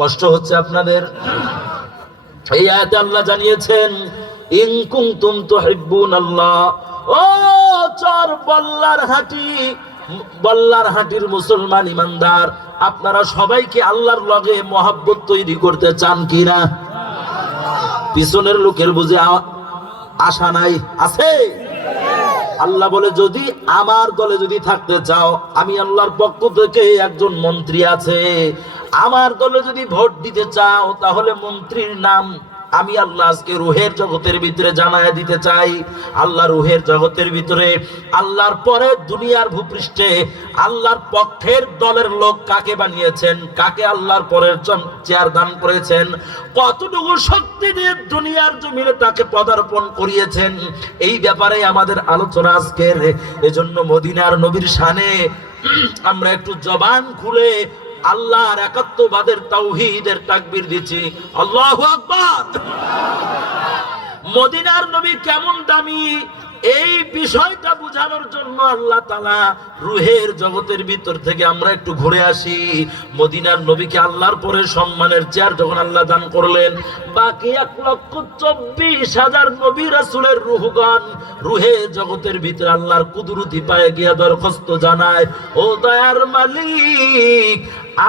কষ্ট হচ্ছে আপনাদের? এই আয়াতে আল্লাহ জানিয়েছেন, ইন কুনতুম তুহিব্বুনাল্লাহ। ও চর বল্লার হাটির মুসলমান ইমানদার, আপনারা সবাইকে আল্লাহর লগে মহব্বত তৈরি করতে চান কিনা? পিছনের লোকের বুঝে আশা নাই? আছে? আল্লাহ বলে, যদি আমার দলে যদি থাকতে চাও, আমি আল্লাহর পক্ষ থেকে একজন মন্ত্রী আছে, আমার দলে যদি ভোট দিতে চাও, তাহলে মন্ত্রীর নাম আমি আল্লাহ আজকে রুহের জগতের ভিতরে জানায় দিতে চাই। আল্লাহ রুহের জগতের ভিতরে আল্লাহর পরে দুনিয়ার ভূপৃষ্ঠে আল্লাহর পক্ষের দলের লোক কাকে বানিয়েছেন, কাকে আল্লাহর পরের চেয়ার দান করেছেন, কতটুকু শক্তি দিয়ে দুনিয়ার জমিনে তাকে পদার্পণ করিয়েছেন, এই ব্যাপারে আমাদের আলোচনা আজকের। এজন্য মদিনার নবীর শানে আমরা একটু জবান খুলে আল্লাহর একাত্মবাদের তাওহীদের তাকবীর দিচ্ছি, আল্লাহু আকবার। মদিনার নবী কেমন দামি, এই বিষয়টা বোঝানোর জন্য আল্লাহ তাআলা রূহের জগতের ভিতর থেকে আমরা একটু ঘুরে আসি। মদিনার নবীকে আল্লাহর পরে সম্মানের চেয়ার যখন আল্লাহ দান করলেন, বাকি 1,24,000 নবী রাসূলের রূহগান রূহের জগতের ভিতরে আল্লাহর কুদরতি পায়ে গিয়া দরখাস্ত জানায়, ও দয়ার মালিক,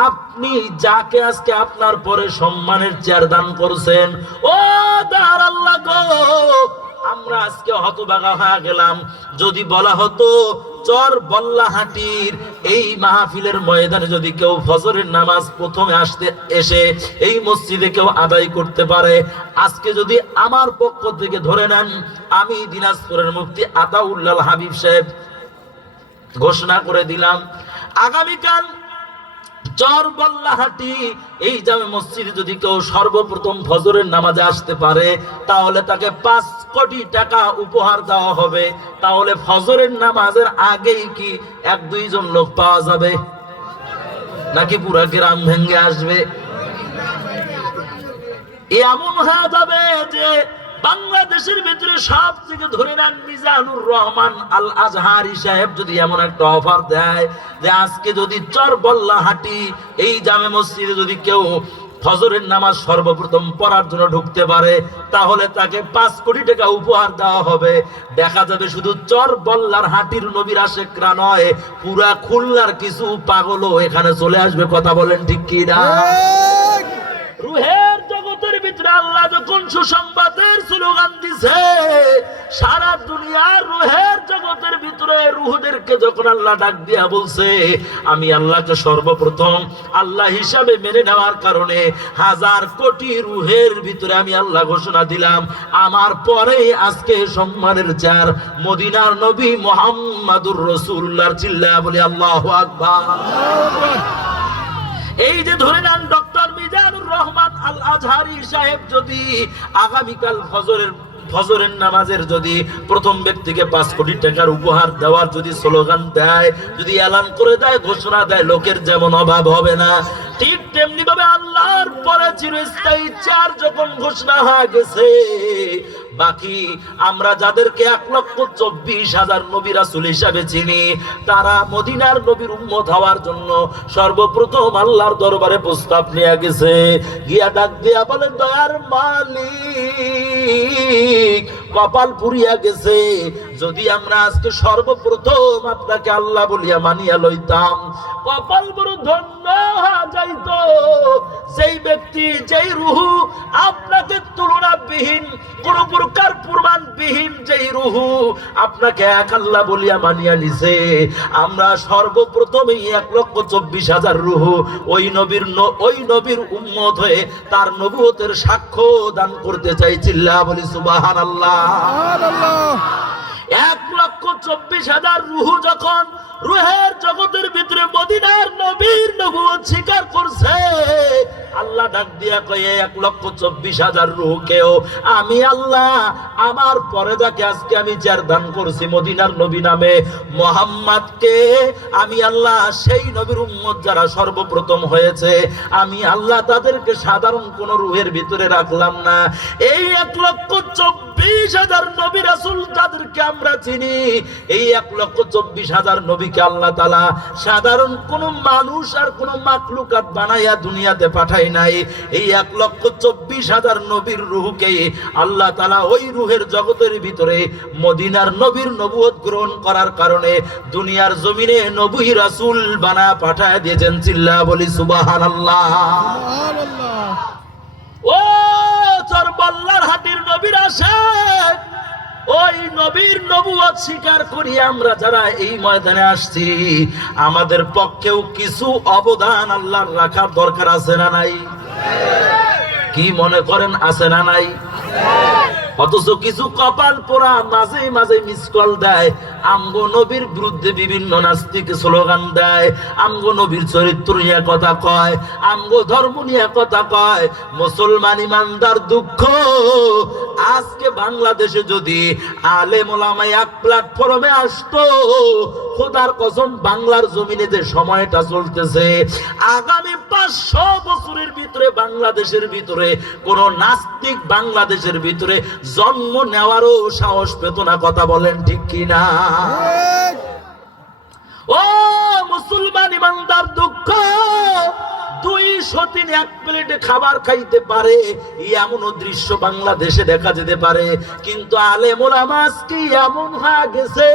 আপনি যাকে আজকে আপনার পরে সম্মানের চেয়ার দান করছেন, ও দয়ার আল্লাহ গো, আমরা আজকে হতভাগা হয়ে গেলাম। যদি বলা হতো চর বল্লাহাটির এই মাহফিলের ময়দানে যদি কেউ ফজরের নামাজ প্রথমে এসে এই মসজিদে কেউ আদায় করতে পারে, আজকে যদি আমার পক্ষ থেকে ধরে নেন, আমি দিনাজপুরের মুফতি আতাউল্লাহ হাবিব সাহেব ঘোষণা করে দিলাম, আগামীকাল চর বল্লাহাটি এই জামে মসজিদে যদি কেউ সর্বপ্রথম ফজরের নামাজে আসতে পারে, তাহলে তাকে 5 কোটি টাকা উপহার দেওয়া হবে। তাহলে ফজরের নামাজের আগেই কি 1-2 জন লোক পাওয়া যাবে, নাকি পুরা গ্রাম ভেঙে আসবে? এমন হয়ে যাবে যে বাংলাদেশের ভিতরে সব থেকে ধরে নেন মিজানুর রহমান আল আজহারি সাহেব যদি এমন একটা অফার দেয় যে আজকে যদি চর বল্লাহাটি এই জামে মসজিদে যদি কেউ ফজরের নামাজ সর্বপ্রথম পড়ার জন্য ঢুকতে পারে, তাহলে তাকে 5 কোটি টাকা উপহার দেওয়া হবে। দেখা যাবে শুধু চর বল্লার হাটির নবীর আশেকরা নয়, পুরা খুলনার কিছু পাগলও এখানে চলে আসবে। কথা বলেন ঠিক কি না? রূহের জগতের ভিতরে আল্লাহ যখন সুসংবাদের স্লোগান দিছে, সারা দুনিয়ার রূহের জগতের ভিতরে রূহদেরকে যখন আল্লাহ ডাক দিয়া বলছে, আমি আল্লাহকে সর্বপ্রথম আল্লাহ হিসাবে মেনে নেওয়ার কারণে 1000 কোটি রূহের ভিতরে আমি আল্লাহ ঘোষণা দিলাম, আমার পরে আজকে সম্মানের চেয়ার মদিনার নবী মুহাম্মাদুর রাসূলুল্লাহর চিল্লায়া বলি আল্লাহু আকবার। এই যে ধরে নেন ডক্টর মিজানুর রহমান আল আজহারি সাহেব যদি আগামীকাল ফজরের নামাজের যদি প্রথম ব্যক্তিকে 5 কোটি টাকার উপহার দেওয়ার যদি স্লোগান দেয়, যদি এলান করে দেয়, ঘোষণা দেয়, লোকের যেমন অভাব হবে না, ঠিক তেমনি ভাবে আল্লাহর পরে চিরস্থায়ী চেয়ার যখন ঘোষণা হয়ে গেছে, বাকি আমরা যাদেরকে 1,24,000 নবী রাসূল হিসাবে চিনি, তারা মদিনার নবীর উম্মত হওয়ার জন্য সর্বপ্রথম আল্লাহর দরবারে প্রস্তাব নিয়ে গেছে। গিয়া ডাক দিয়া বলে, দয়ার মালিক, কপাল পুরিয়া গেছে, যদি আমরা আজকে সর্বপ্রথম আপনাকে আল্লাহ বলিয়া মানিয়া লইতাম, কপাল বড় ধন্য হয়ে যাইত। যেই ব্যক্তি, যেই রূহ আপনাকে তুলনাবিহীন, কোন প্রকার প্রমাণবিহীন যেই রূহ আপনাকে এক আল্লাহ বলিয়া মানিয়া নিছে, আমরা সর্বপ্রথমেই 1,24,000 রূহ ওই নবীর উম্মত হয়ে তার নবুয়তের সাক্ষ্য দান করতে চাই। চিল্লা বলি সুবহানাল্লাহ। 1,24,000 রূহ যখন রূহের জগতের ভিতরে মদিনার নবীর নবুয়ত স্বীকার করছে, আল্লাহ ডাক দিয়া কয়ে 1,24,000 রূহকেও আমি আল্লাহ আমার পরে যাকে আজকে আমি যার দান করছি মদিনার নবী নামে মুহাম্মদকে, আমি আল্লাহ সেই নবীর উম্মত যারা সর্বপ্রথম হয়েছে, আমি আল্লাহ তাদেরকে সাধারণ কোন রূহের ভিতরে রাখলাম না। এই 1,24,000 নবী রাসূল যাদেরকে আমরা চিনি, এই 1,24,000 নবীকে আল্লাহ তাআলা সাধারণ কোন মানুষ আর কোন মাখলুকাত বানাইয়া দুনিয়াতে পাঠায় নাই। এই 1,24,000 নবীর রূহকে আল্লাহ তাআলা ওই রূহের জগতের ভিতরে মদিনার নবীর নবুয়ত গ্রহণ করার কারণে দুনিয়ার জমিনে নবী রাসূল বানায়া পাঠায় দিয়েছেন। চিল্লা বলি সুবহানাল্লাহ। ও চরবল্লার হাটির নবীর আশেক, ওই নবীর নবুয়ত স্বীকার করি আমরা যারা এই ময়দানে আসছি, আমাদের পক্ষেও কিছু অবদান আল্লাহর রাখার দরকার আছে না নাই? কি মনে করেন, আছে না নাই? অথচ কিছু কপাল পোড়া মাঝে মাঝে মিস কল দেয়, আমগো নবীর বিরুদ্ধে বিভিন্ন নাস্তিক স্লোগান দেয়, আমগো নবীর চরিত্র নিয়ে কথা কয়, আমগো ধর্ম নিয়ে কথা কয়। মুসলমান ইমানদার দুঃখ, আজকে বাংলাদেশে যদি আলেম ওলামা এক প্ল্যাটফর্মে আসতো, খোদার কসম বাংলার জমিনে যে সময়টা চলতেছে, আগামী 500 বছরের ভিতরে বাংলাদেশের ভিতরে কোন নাস্তিক বাংলাদেশের ভিতরে জন্ম নেওয়ারও সাহস পেত না। কথা বলেন ঠিক কিনা? ও মুসলমান ইমানদার দুঃখ, 200 দিন এক প্লেটে খাবার খাইতে পারে এমনও দৃশ্য বাংলাদেশে দেখা যেতে পারে, কিন্তু আলেম ওলামা আজকে এমন হয়ে গেছে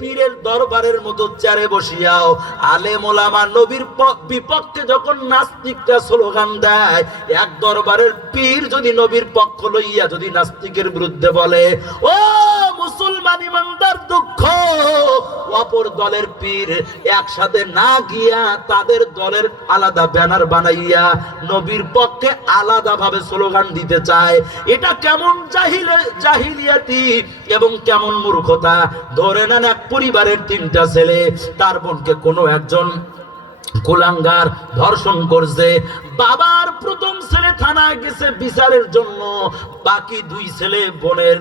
পীরের দরবারের মতো চেয়ারে বসিয়াও আলেম ওলামা নবীর বিপক্ষে যখন নাস্তিকরা স্লোগান দেয়, এক দরবারের পীর যদি নবীর পক্ষ লইয়া যদি নাস্তিকের বিরুদ্ধে বলে, ও মুসলমান ইমানদার দুঃখ, অপর দলের পীর একসাথে না গিয়া তাদের দলের আলাদা ব্যানার বানাইয়া নবীর পক্ষে আলাদা ভাবে স্লোগান দিতে চায়। এটা কেমন জাহিলিয়াতি এবং কেমন মূর্খতা! ধরে নেন এক পরিবারের 3টা ছেলে, তার বোনকে কোনো একজন কুলাঙ্গার ধর্ষণ করছে। বাবার প্রথম ছেলে থানায় গেছে বিচারের জন্য, বাকি 2 ছেলে বোনের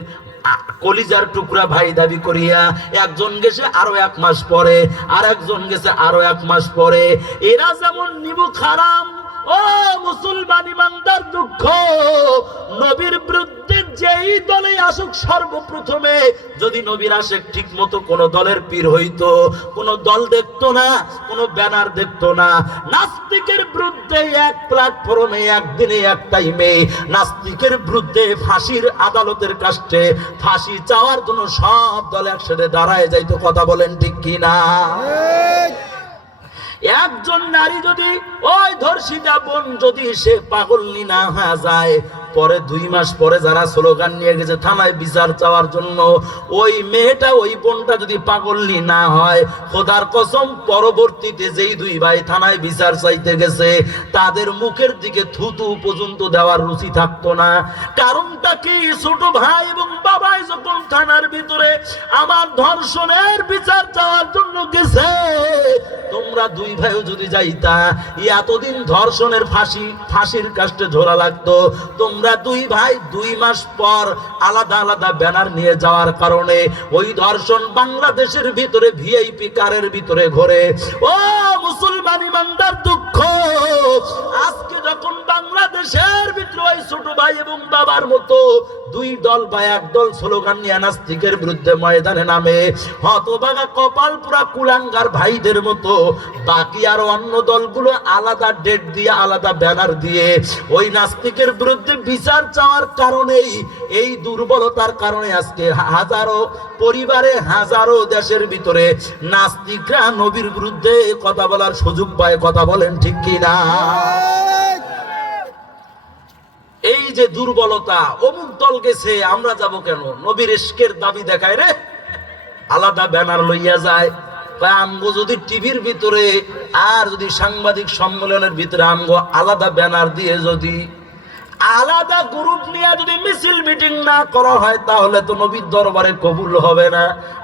কলিজার টুকরা ভাই দাবি করিয়া একজন গেছে আরো 1 মাস পরে, আর একজন গেছে আরো 1 মাস পরে। এরা যেমন নিবু খারাম। ও মুসলমান ইমানদার দুঃখ, নবীর বিরুদ্ধে যেই দলে আসুক, সর্বপ্রথমে যদি নবীর আশেক ঠিক মতো কোন দলের পীর হইতো, কোন দল দেখতো না, কোন ব্যানার দেখতো না। নাস্তিকের বিরুদ্ধে এক প্ল্যাটফর্মে একদিনে এক টাইমে নাস্তিকের বিরুদ্ধে ফাঁসির আদালতের কাছে ফাঁসি চাওয়ার জন্য সব দল একসাথে দাঁড়ায় যাইতো। কথা বলেন ঠিক কিনা? একজন নারী যদি, ওই ধর্ষিতা বোন যদি সে পাগলনি না হয়ে যায়, পরে 2 মাস পরে যারা স্লোগান নিয়ে গেছে থানায় বিচার চাওয়ার জন্য, ওই মেয়েটা ওই বোনটা যদি পাগলনি না হয়, খোদার কসম পরবর্তীতে যেই 2 ভাই থানায় বিচার চাইতে গেছে তাদের মুখের দিকে থুতু পর্যন্ত দেওয়ার রুচি থাকতো না। কারণটা কি? ছোট ভাই এবং বাবাই যখন থানার ভিতরে আমার ধর্ষণের বিচার চাওয়ার জন্য গেছে, তোমরা 2 ভাইও যদি যাইতা, এতদিন ধর্ষণের ফাঁসির কাস্টে ঝোলা লাগতো। তোমরা 2 ভাই 2 মাস পর আলাদা আলাদা ব্যানার নিয়ে যাওয়ার কারণে ওই ধর্ষণ বাংলাদেশের ভিতরে ভিআইপি কারের ভিতরে ঘোরে। ও মুসলমান ইমানদার দুঃখ, আজকে যখন বাংলাদেশের ভিতরে ওই ছোট ভাই এবং বাবার মতো 2 দল বা 1 দল স্লোগান নিয়ে নাস্তিকের বিরুদ্ধে ময়দানে নামে, হতভাগা কপাল পুরা কুলাঙ্গার ভাইদের মতো বাকি আর অন্য দলগুলো আলাদা ডেট দিয়ে আলাদা ব্যানার দিয়ে ওই নাস্তিকের বিরুদ্ধে বিচার চাওয়ার কারণেই, এই দুর্বলতার কারণে আজকে হাজারো পরিবারে হাজারো দেশের ভিতরে নাস্তিকরা নবীর বিরুদ্ধে কথা বলার সুযোগ পায়। কথা বলেন ঠিক কিনা? এই যে দুর্বলতা, অমুক দল গেছে আমরা যাব কেন? নবীর ইশকের দাবি দেখায় রে, আলাদা ব্যানার লইয়া যায়। আমগো যদি টিভির ভিতরে আর যদি সাংবাদিক সম্মেলনের ভিতরে আমগো আলাদা ব্যানার দিয়ে যদি আলাদা গ্রুপ নিয়ে যদি মিছিল মিটিং না করা হয়, তাহলে তো নবীর দরবারে কবুল হবে না,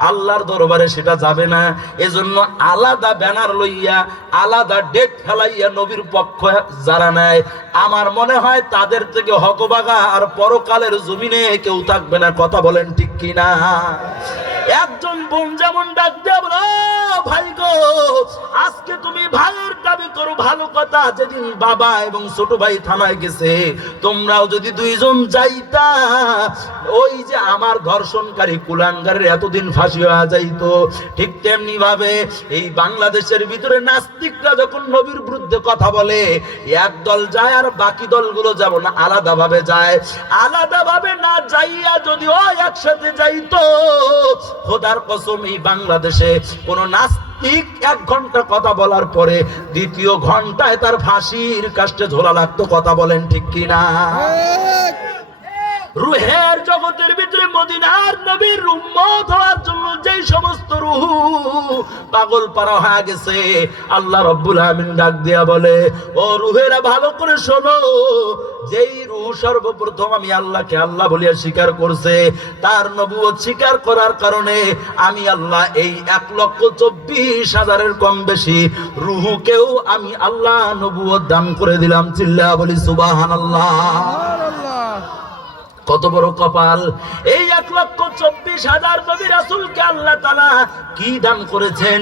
আল্লাহর দরবারে সেটা যাবে না। এজন্য আলাদা ব্যানার লইয়া আলাদা ডেট ফেলাইয়া নবীর পক্ষ যারা নেয়, আমার মনে হয় তাদের থেকে হকবাগা আর পরকালের জমিনে কেউ থাকবে না। কথা বলেন ঠিক কিনা? একজন বোন যেমন ডাক দেব, ভাই গো, আজকে তুমি ভাইয়ের দাবি করো, ভালো কথা। যেদিন বাবা এবং ছোট ভাই থানায় গেছে, তোমরাও যদি 2 জন যাইতা, ওই যে আমার ধর্ষণকারী কুলাঙ্গারের এতদিন ফাঁসি হয়ে যাইতো। ঠিক তেমনি ভাবে এই বাংলাদেশের ভিতরে নাস্তিকরা যখন নবীর বিরুদ্ধে কথা বলে, এক দল যায় আর বাকি দলগুলো যেমন আলাদা ভাবে যায়, আলাদা ভাবে না যাইয়া যদি ওই একসাথে যাইতো, খোদার কসম এই বাংলাদেশে কোন নাস্তিক 1 ঘন্টা কথা বলার পরে দ্বিতীয় ঘন্টায় তার ফাঁসির কাস্টে ঝোলা লাগতো। কথা বলেন ঠিক কিনা? রুহের জগতের ভিতরে মদিনার নবীর উম্মত হওয়ার জন্য যে সমস্ত রূহ পাগল পারা হয়ে গেছে। আল্লাহ রাব্বুল আমিন ডাক দিয়া বলে, ও রূহেরা ভালো করে শোনো, যেই রূহ সর্বপ্রথম আমি আল্লাহকে আল্লাহ বলিয়া স্বীকার করছে, তার নবুয়ত স্বীকার করার কারণে আমি আল্লাহ এই 1,24,000-এর কম বেশি রূহকেও আমি আল্লাহ নবুয়ত দান করে দিলাম। চিল্লা বলি সুবহানাল্লাহ। কত বড় কপাল! এই 1,24,000 নবী রাসূলকে আল্লাহ তাআলা কি দান করেছেন?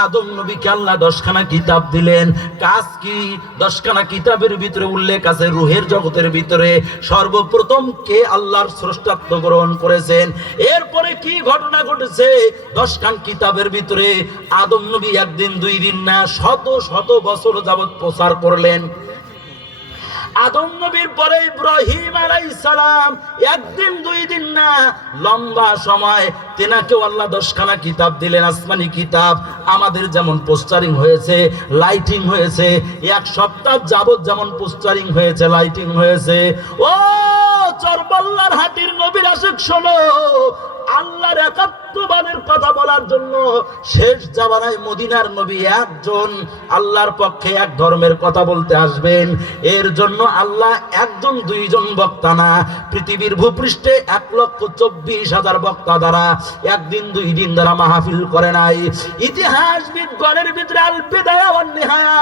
আদম নবীকে আল্লাহ 10খানা কিতাব দিলেন। কাজ কি? 10খানা কিতাবের ভিতরে উল্লেখ আছে রূহের জগতের ভিতরে সর্বপ্রথম কে আল্লাহর স্রষ্টাত্ব গ্রহণ করেছেন। এরপরে কি ঘটনা ঘটেছে? 10খান কিতাবের ভিতরে আদম নবী একদিন দুই দিন না শত শত বছর যাবত প্রচার করলেন। আদম নবীর পরে ইব্রাহিম আলাইহিস সালাম একদিন দুই দিন না লম্বা সময় তেনাকেও আল্লাহ 10খানা কিতাব দিলেন, আসমানি কিতাব। আমাদের যেমন পোস্টারিং হয়েছে, লাইটিং হয়েছে, এক সপ্তাহ যাবত যেমন পোস্টারিং হয়েছে, লাইটিং হয়েছে। ও চরবল্লার হাটির নবীর আশিক শোনো, আল্লাহর একাত্মবাদের কথা বলার জন্য শেষ জামানায় মদিনার নবী একজন আল্লাহর পক্ষে এক ধর্মের কথা বলতে আসবেন। এর জন্য আল্লাহ একজন দুইজন বক্তা না, পৃথিবীর ভূপৃষ্ঠে 1,24,000 বক্তা দ্বারা একদিন দুই দিন দ্বারা মাহফিল করে নাই। ইতিহাসবিদগণের ভিতরে আল বিদায়া ওয়ান নিহায়া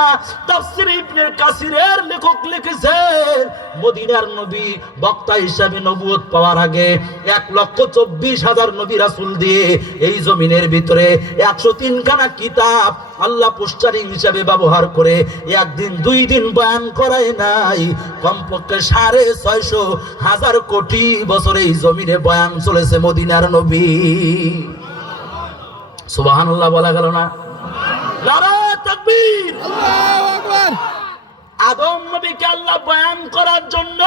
তাফসীর ইবনে কাসিরের লেখক লিখেছেন, মদিনার নবী বক্তা হিসাবে নবুয়ত পাওয়ার আগে 1,24,000 নবী রাসূল দিয়ে এই জমিনের ভিতরে 103খানা কিতাব আল্লাহ পোস্টারিং হিসাবে ব্যবহার করে একদিন দুই দিন বয়ান করায় নাই। কমপক্ষে 650,000 কোটি বছর এই জমিনে বয়ান চলেছে মদিনার নবী। সুবহানাল্লাহ বলা গেল না? নারায়ে তাকবীর, আল্লাহু আকবার। আদম নবীকে আল্লাহ বয়ান করার জন্য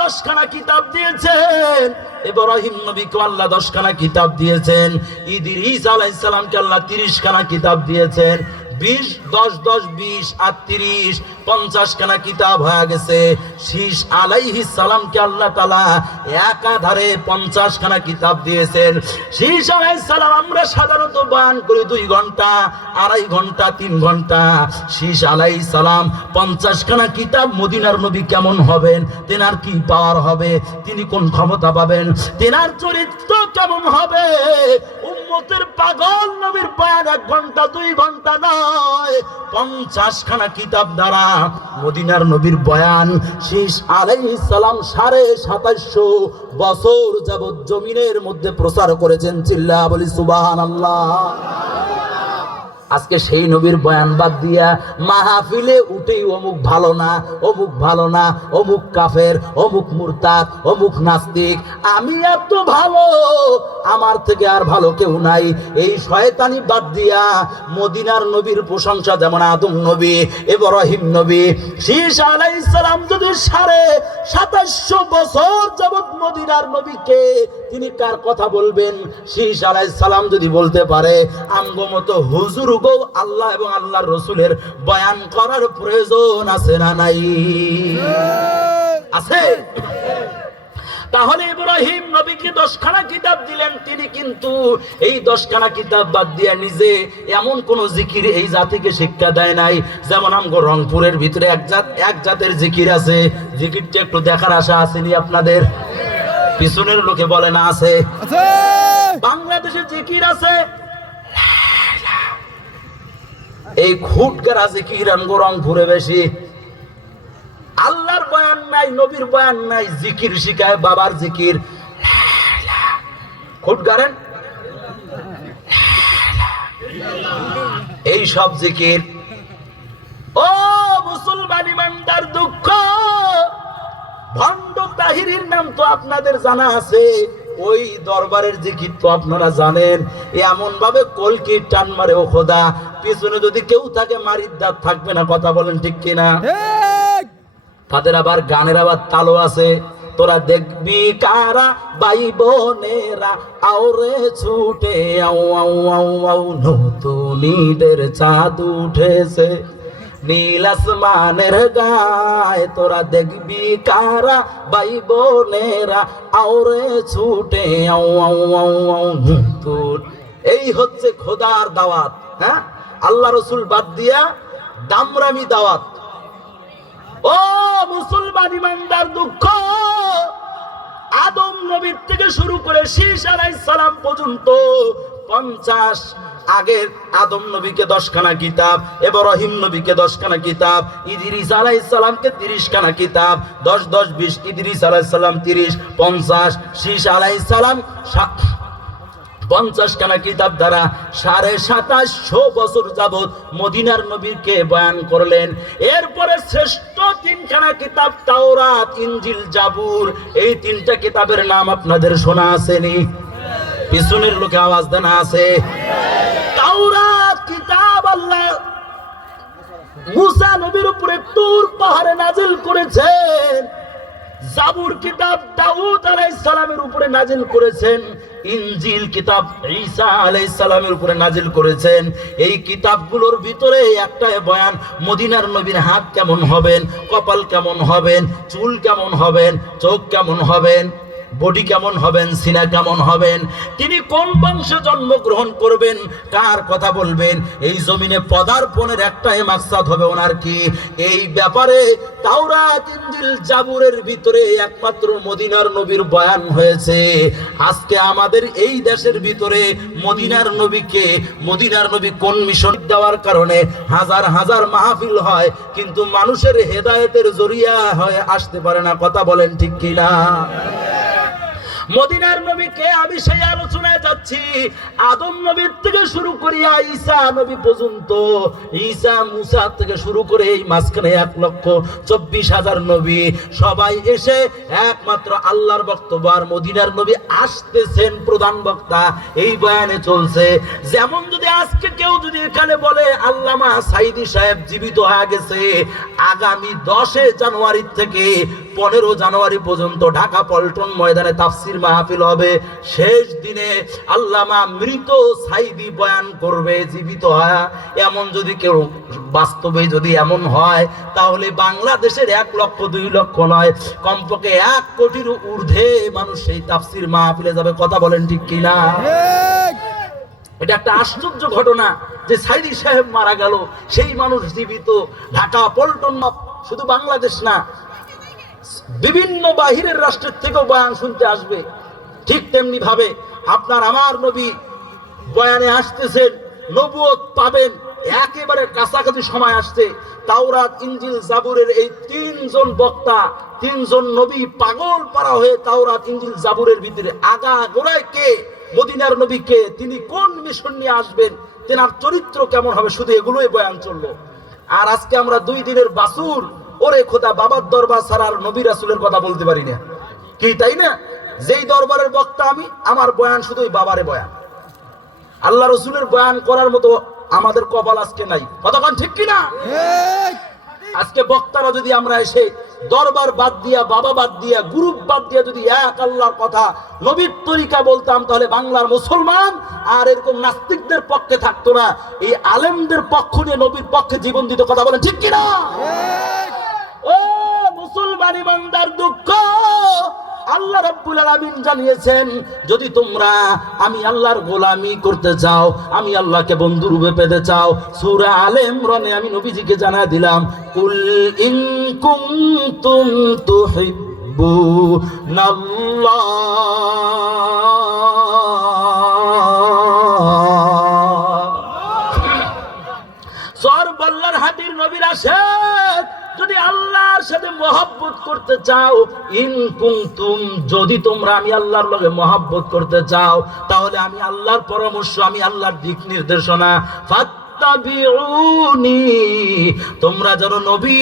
10খানা কিতাব দিয়েছেন। ইব্রাহিম নবীকে আল্লাহ 10খানা কিতাব দিয়েছেন। ইদ্রিস আলাইহিস সালামকে আল্লাহ 30খানা কিতাব দিয়েছেন। 20 10 10 20 আর 30 50খানা কিতাব হয়ে গেছে। শীষ আলাইহিস সালামকে আল্লাহ তাআলা একাধারে 50খানা কিতাব দিয়েছেন। শীষ আলাইহিস সালাম আমরা সাধারণত বয়ান করি 2 ঘন্টা, 2.5 ঘন্টা, 3 ঘন্টা। শীষ আলাইহিস সালাম 50খানা কিতাব মদিনার নবী কেমন হবেন, তেনার কি পাওয়ার হবে, তিনি কোন ক্ষমতা পাবেন, তেনার চরিত্র কেমন হবে, উম্মতের পাগল নবীর বয়ান 1 ঘন্টা 2 ঘন্টা নয়, 50খানা কিতাব দ্বারা মদিনার নবীর বয়ান শীষ আলাইহিস সালাম 2750 বছর যাবত জমিনের মধ্যে প্রচার করেছেন। চিল্লা বলি সুবহানাল্লাহ। আজকে সেই নবীর বয়ান বাদ দিয়া মাহফিলে উঠেই অমুক ভালো না, অমুক ভালো না, অমুক কাফের, অমুক মুরতাদ, অমুক নাস্তিক, আমি এত ভালো, আমার থেকে আর ভালো কেউ নাই, এই শয়তানি বাদ দিয়া মদিনার নবীর প্রশংসা যেমন আদম নবী, ইব্রাহিম নবী, শীষ আলাইহিস সালাম যদি 2750 বছর যাবত মদিনার নবীকে তিনি কার কথা বলবেন? শীষ আলাইহিস সালাম যদি বলতে পারে, আমগো মতো হুজুর আল্লাহ এবং আল্লাহর রাসূলের বয়ান করার প্রয়োজন আছে না নাই? আছে। তাহলে ইব্রাহিম নবীকে 10খানা কিতাব দিলেন, তিনি কিন্তু এই 10খানা কিতাব বাদ দিয়ে নিজে এমন কোন জিকির এই জাতিকে শিক্ষা দেয় নাই। যেমন আমগো রংপুরের ভিতরে এক জাতের জিকির আছে, জিকিরটা একটু দেখার আশা আসেনি আপনাদের? পিছনের লোকে বলে না আছে? বাংলাদেশে জিকির আছে এই খুটগারা জিকির, আমগো রংপুরে বেশি। আল্লাহর বয়ান নাই, নবীর বয়ান নাই, জিকির শিখায় বাবার জিকির, খুটগারেন এই সব জিকির। ও মুসলমান ইমানদার, দুঃখ ভণ্ড তাহিরির নাম তো আপনাদের জানা আছে, ওই দরবারের জিকির তো আপনারা জানেন। এমন ভাবে কলকি টান মারে ও খোদা, পিছনে যদি কেউ থাকে মারির দাঁত থাকবে না। কথা বলেন ঠিক কিনা? তাদের আবার গানের আবার তালও আছে, তোরা দেখবি কারা ভাই বোনেরা আওরে ছুটে আও আও আও আও, নতুন ঈদের চাঁদ উঠেছে নীল আসমানের গায়ে, তোরা দেখবি কারা ভাই বোনেরা আওরে ছুটে আও আও আও আও, নতুন। এই হচ্ছে খোদার দাওয়াত। হ্যাঁ, আল্লাহ রসুল বাদ দিয়া দামরামি দাওয়াত। ও মুসলমান ইমানদার, দুঃখ, আদম নবীর থেকে শুরু করে শীষ আলাইহিস সালাম পর্যন্ত 50 আগের আদম নবীকে 10খানা কিতাব, ইব্রাহিম নবীকে 10খানা কিতাব, ইদ্রিস আলাইহিস সালামকে 30খানা কিতাব, 10 10 20, ইদ্রিস আলাইহিস সালাম 30, 50, শীষ আলাইহিস সালাম 50খানা কিতাব দ্বারা 2750 বছর যাবত মদিনার নবীকে বয়ান করলেন। এরপরে শ্রেষ্ঠ 3খানা কিতাব তাওরাত, ইনজিল, জাবুর, এই 3টা কিতাবের নাম আপনাদের শোনা আসেনি? পিছনের লোকে আওয়াজ দেন আছে? তাওরাত কিতাব আল্লাহ মুসা নবীর উপরে তুর পাহাড়ে নাজিল করেছেন। জাবুর কিতাব দাউদ আলাইহিস সালামের উপরে নাজিল করেছেন। ইনজিল কিতাব ঈসা আলাইহিস সালামের উপরে নাজিল করেছেন। এই কিতাবগুলোর ভিতরে একটাই বয়ান, মদিনার নবীর হাত কেমন হবেন, কপাল কেমন হবেন, চুল কেমন হবেন, চোখ কেমন হবেন, বডি কেমন হবেন, সিনা কেমন হবেন, তিনি কোন বংশে জন্মগ্রহণ করবেন, কার কথা বলবেন, এই জমিনে পদার্পণের একটাই মাকসাদ হবে ওনার কি, এই ব্যাপারে তাওরাত, ইনজিল, জাবুরের ভিতরে একমাত্র মদিনার নবীর বয়ান হয়েছে। আজকে আমাদের এই দেশের ভিতরে মদিনার নবীকে, মদিনার নবী কোন মিশন দেওয়ার কারণে হাজার হাজার মাহফিল হয়, কিন্তু মানুষের হেদায়েতের জরিয়া হয়ে আসতে পারে না। কথা বলেন ঠিক কিনা? মদিনার নবীকে আমি সেই আলোচনায় যাচ্ছি, আদম নবীর থেকে শুরু করিয়া ঈসা নবী পর্যন্ত, ঈসা মুসা থেকে শুরু করে এই মাঝখানে 1,24,000 নবী, সবাই এসে একমাত্র আল্লাহর বক্তব্য আর মদিনার নবী আসতেছেন প্রধান বক্তা, এই বয়ানে চলছে। যেমন যদি আজকে কেউ যদি এখানে বলে আল্লামা সাইদি সাহেব জীবিত হয়ে গেছে, আগামী 10 জানুয়ারি থেকে 15 জানুয়ারি পর্যন্ত ঢাকা পল্টন ময়দানে তাফসির মাহফিল হবে। শেষ দিনে আল্লামা মৃত সাইদি বয়ান করবে জীবিত হয়। এমন যদি কেউ বাস্তবে যদি এমন হয়, তাহলে বাংলাদেশের 1 লক্ষ 2 লক্ষ নয়, কমপক্ষে 1 কোটির ঊর্ধ্বে মানুষ সেই তাফসির মাহফিলে যাবে। কথা বলেন ঠিক কিনা? এটা একটা আশ্চর্য ঘটনা যে সাইদি সাহেব মারা গেল, সেই মানুষ জীবিত। ঢাকা পল্টন শুধু বাংলাদেশ না, বিভিন্ন বাহিরের রাষ্ট্রের থেকেও বয়ান শুনতে আসবে। ঠিক তেমনি ভাবে আপনার আমার নবী বয়ানে আসতেছেন, নবুয়ত পাবেন, একেবারে কাছাকাছি সময় আসছে। তাওরাত, ইনজিল, জাবুরের এই 3 জন বক্তা, 3 জন নবী পাগল পারা হয়ে তাওরাত, ইনজিল, জাবুরের ভিতরে আগা গোড়ায় কে, মদিনার নবী কে, তিনি কোন মিশন নিয়ে আসবেন, তেনার চরিত্র কেমন হবে, শুধু এগুলোই বয়ান চললো। আর আজকে আমরা 2 দিনের বাসুর, ওরে খোদা, বাবার দরবার ছাড়া আর নবী রাসূলের কথা বলতে পারি না, কি তাই না? যেই দরবারের বক্তা আমি, আমার বয়ান শুধুই বাবারে বয়ান, আল্লাহ রসুলের বয়ান করার মতো আমাদের কপাল আজকে নাই। কতক্ষণ ঠিক কিনা? আজকে বক্তারা যদি আমরা এসে দরবার বাদ দিয়া, বাবা বাদ দিয়া, গ্রুপ বাদ দিয়া যদি এক আল্লাহর কথা, নবীর তরিকা বলতাম, তাহলে বাংলার মুসলমান আর এরকম নাস্তিকদের পক্ষে থাকতো না, এই আলেমদের পক্ষ নিয়ে নবীর পক্ষে জীবন দিত। কথা বলেন ঠিক কিনা? ও মুসলমান ইমানদার, দুঃখ, আল্লাহ রাব্বুল আলামিন জানিয়েছেন, যদি তোমরা আমি আল্লাহর গোলামি করতে চাও, আমি আল্লাহকে বন্ধু রূপে পেতে চাও, সূরা আলে ইমরানে আমি নবীজিকে জানায় দিলাম, কুল ইন কুনতুম তুহিব্বুনাল্লাহ, সরবল্লার হাতির নবীর আসে, যদি আল্লাহর সাথে মহব্বত করতে চাও, ইন কুনতুম, যদি তোমরা আমি আল্লাহর লগে মহব্বত করতে চাও, তাহলে আমি আল্লাহর পরামর্শ, আমি আল্লাহর দিক নির্দেশনা, ফাত্তাবিউনি, তোমরা যেন নবী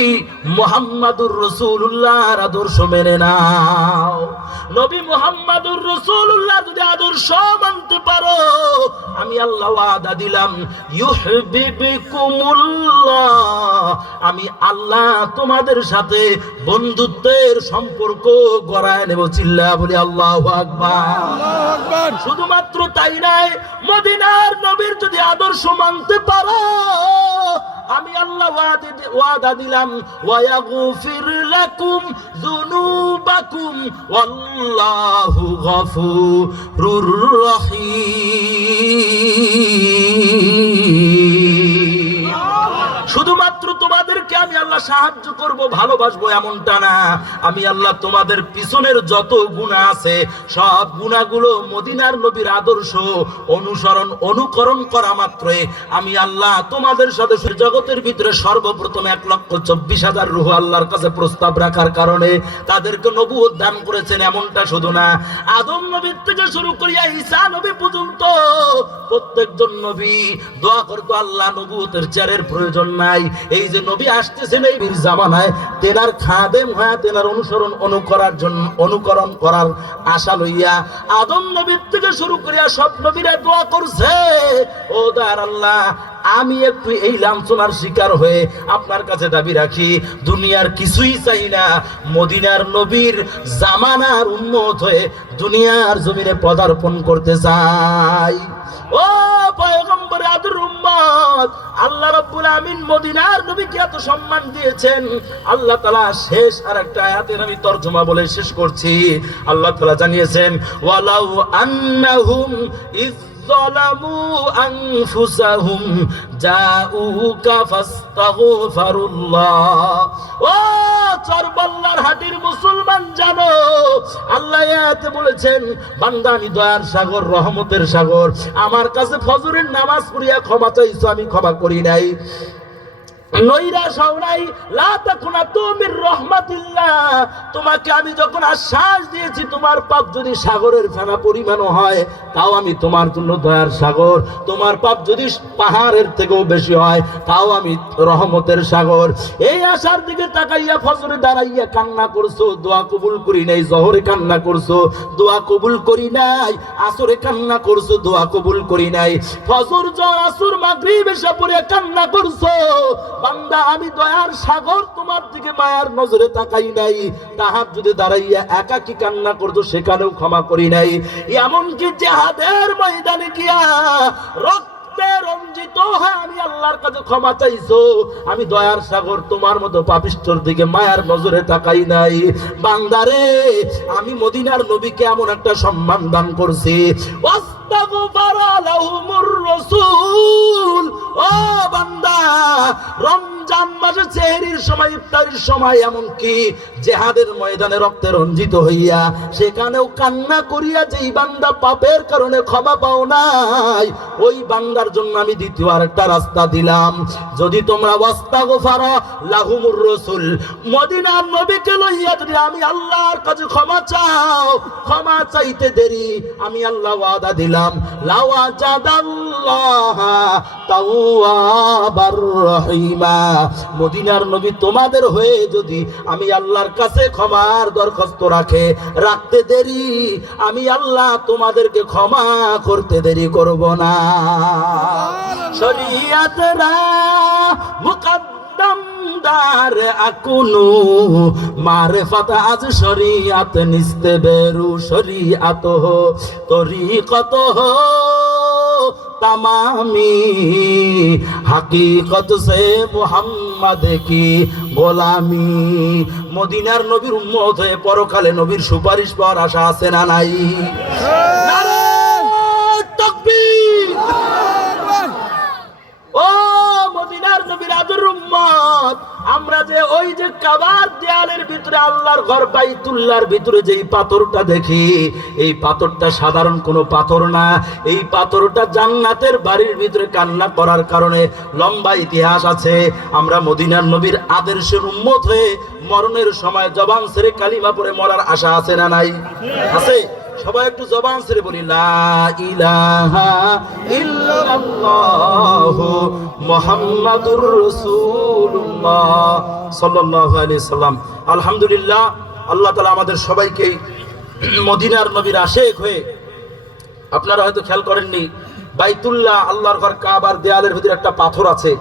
মুহাম্মাদুর রাসূলুল্লাহর আদর্শ মেনে নাও। নবী মুহাম্মাদুর রাসূলুল্লাহ যদি আদর্শ মানতে পারো, আমি আল্লাহ ওয়াদা দিলাম, ইউহিব্বুকুমুল্লাহ, আমি আল্লাহ তোমাদের সাথে বন্ধুত্বের সম্পর্ক গড়ায় নেব। চিল্লা বলি আল্লাহু আকবার। আল্লাহু আকবার। শুধুমাত্র তাই নয়, মদিনার নবীর যদি আদর্শ মানতে পারো, আমি আল্লাহ ওয়াদা দিলাম, ওয়ায়াগফির লাকুম যুনুবাকুম ওয়াল্লাহু গফুরুর রহিম। আল্লাহ সাহায্য করব, ভালোবাসবো এমনটা না। আমি আল্লাহ তোমাদের পিছনের যত গুনাহ আছে সব গুনাহগুলো মদিনার নবীর আদর্শ অনুসরণ অনুকরণ করা মাত্রই আমি আল্লাহ তোমাদের সাথে জগতের ভিতরে সর্বপ্রথম 1,24,000 রূহ আল্লাহর কাছে প্রস্তাব রাখার কারণে তাদেরকে নবুয়ত দান করেছেন। এমনটা শুধু না, আদম নবীর থেকে শুরু করিয়া ঈসা নবী পর্যন্ত প্রত্যেকজন নবী দোয়া করতো, আল্লাহ নবুয়তের চেয়ারের প্রয়োজন নাই, এই যে নবী আসতেছেন এই বীর জামানায় তেনার খাদেম হয়ে তেনার অনুকরণ করার আশা লইয়া আদম নবীর থেকে শুরু করিয়া সব নবীরা দোয়া করছে, ও দয়ার আল্লাহ আমি একটু এই লাঞ্ছনার শিকার হয়ে আপনার কাছে দাবি রাখি, দুনিয়ার কিছুই চাই না, মদিনার নবীর জামানার উম্মত হয়ে দুনিয়ার জমিনে পদার্পণ করতে চাই। ও পয়গম্বর আদর উম্মত, আল্লাহ রাব্বুল আমিন মদিনার নবীকে এত সম্মান দিয়েছেন। আল্লাহ তাআলা শেষ আরেকটা আয়াতের আমি তরজমা বলে শেষ করছি। আল্লাহ তাআলা জানিয়েছেন, ওয়ালাউ আন্নাহুম ইয যালামু আনফুসাহুম জাউকা ফাস্তাগফিরুল্লাহ। ও চরবল্লার হাটির মুসলমান জানো, আল্লাহ আয়াতে বলেছেন, বান্দা আমি দয়ার সাগর, রহমতের সাগর, আমার কাছে ফজরের নামাজ পড়িয়া ক্ষমা চাইছো, আমি ক্ষমা করি নাই। নৈরাশ হও নাই, লা তাকুনাতু মির রাহমাতিল্লাহ, তোমাকে আমি যখন আশ্বাস দিয়েছি তোমার পাপ যদি সাগরের ফেনা পরিমাণও হয় তাও আমি তোমার জন্য দয়ার সাগর, তোমার পাপ যদি পাহাড়ের থেকেও বেশি হয় তাও আমি রহমতের সাগর। এই আশার দিকে তাকাইয়া ফজরে দাঁড়াইয়া কান্না করছো, দোয়া কবুল করি নাই, জোহরে কান্না করছো, দোয়া কবুল করি নাই, আসরে কান্না করছো, দোয়া কবুল করি নাই, ফজর জোহর আসর মাগরিব এসে পড়ে কান্না করছো, বান্দা আমি দয়ার সাগর তোমার দিকে মায়ার নজরে তাকাই নাই, তাহাজ্জুদে দাঁড়াইয়া একাকী কান্না করছো, সেখানেও ক্ষমা করি নাই, এমনকি জিহাদের ময়দানে গিয়া রক্তে রঞ্জিত হয়ে আমি আল্লাহর কাছে ক্ষমা চাইছো, আমি দয়ার সাগর তোমার মতো পাপিষ্ঠর দিকে মায়ার নজরে তাকাই নাই। বান্দারে আমি মদিনার নবীকে এমন একটা সম্মান দান করছি, ওয়াস্তাগফারা লাহুমুর রাসূল। ও বান্দা, রমজান মাসে সেহরির সময়, ইফতারির সময়, এমনকি জিহাদের ময়দানে রক্তে রঞ্জিত হইয়া সেখানেও কান্না করিয়া যেই বান্দা পাপের কারণে ক্ষমা পাও নাই, ওই বান্দার জন্য আমি দ্বিতীয় আরেকটা রাস্তা দিলাম। যদি তোমরা ওয়াস্তাগফারা লাহুমুর রাসূল, মদিনার নবীকে লইয়া যদি আমি আল্লাহর কাছে ক্ষমা চাও, ক্ষমা চাইতে দেরি, আমি আল্লাহ ওয়াদা দিলাম, লাওয়াজাদাল্লাহ তাওয়াবার রহিমা, মদিনার নবী তোমাদের হয়ে যদি আমি আল্লাহর কাছে ক্ষমার দরখাস্ত রাখতে দেরি, আমি আল্লাহ তোমাদেরকে ক্ষমা করতে দেরি করব না। শরীয়তরা মুকদ্দম দার আকুনু, মারিফাত আজ শরীয়ত নিস্তে বেরু, শরীয়ত হো তরিকত হো तमामी, हकीकत से मुहम्मद की গোলামি। মদিনার নবীর উম্মত হয়ে পরকালে নবীর সুপারিশ পাওয়ার আশা আছে না নাই? নারে তাকবীর! ও মদিনার নবীর আদর উম্মত, আমরা যে ওই যে কাবার দেয়ালের ভিতরে আল্লাহর ঘর বাইতুল্লাহর ভিতরে যেই পাথরটা দেখি, এই পাথরটা সাধারণ কোনো পাথর না, এই পাথরটা জান্নাতের বাড়ির ভিতরে কান্না করার কারণে লম্বা ইতিহাস আছে। আমরা মদিনার নবীর আদর্শের উম্মত হয়ে মরণের সময় জবান ছেড়ে কালিমা পড়ে মরার আশা আছে না নাই? আছে। সবাই একটু জবান ছেড়ে বলি, লা ইলাহা ইল্লাল্লাহু মুহাম্মাদুর রাসূলুল্লাহ সাল্লাল্লাহু আলাইহি সাল্লাম। আলহামদুলিল্লাহ, আল্লাহ তাআলা আমাদের সবাইকে মদিনার নবীর আশিক হয়ে, আপনারা হয়তো খেয়াল করেননি, বাইতুল্লাহ আল্লাহর ঘর কাবার দেয়ালের ভিতরে একটা পাথর আছে।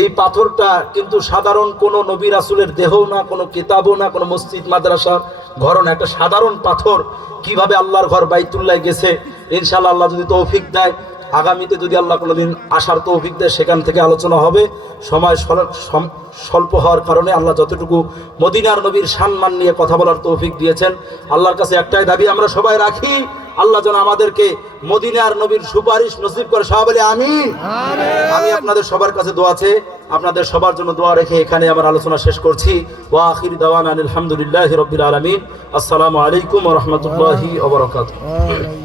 এই পাথরটা কিন্তু সাধারণ কোনো নবী রাসূলের দেহও না, কোনো কিতাবও না, কোনো মসজিদ মাদ্রাসা ঘর না, একটা সাধারণ পাথর। কিভাবে আল্লাহর ঘর বাইতুল্লাহ গেছে, ইনশাআল্লাহ আল্লাহ যদি তৌফিক দেয় আগামীতে যদি আল্লাহ কোনোদিন আসার তৌফিক দেয় সেখান থেকে আলোচনা হবে। সময় স্বল্প হওয়ার কারণে আল্লাহ যতটুকু মদিনার নবীর সম্মান নিয়ে কথা বলার তৌফিক দিয়েছেন, আল্লাহর কাছে একটাই দাবি আমরা সবাই রাখি, আল্লাহ যেন আমাদেরকে মদিনার নবীর সুপারিশ নসিব করে। সবাই বলে আমিন। আমি আপনাদের সবার কাছে দোয়া আছে, আপনাদের সবার জন্য দোয়া রেখে এখানে আমার আলোচনা শেষ করছি। ওয়া আখির দাওয়ানা আলহামদুলিল্লাহি রাব্বিল আলামিন। আসসালামু আলাইকুম ওয়া রাহমাতুল্লাহি ওয়া বারাকাতুহু।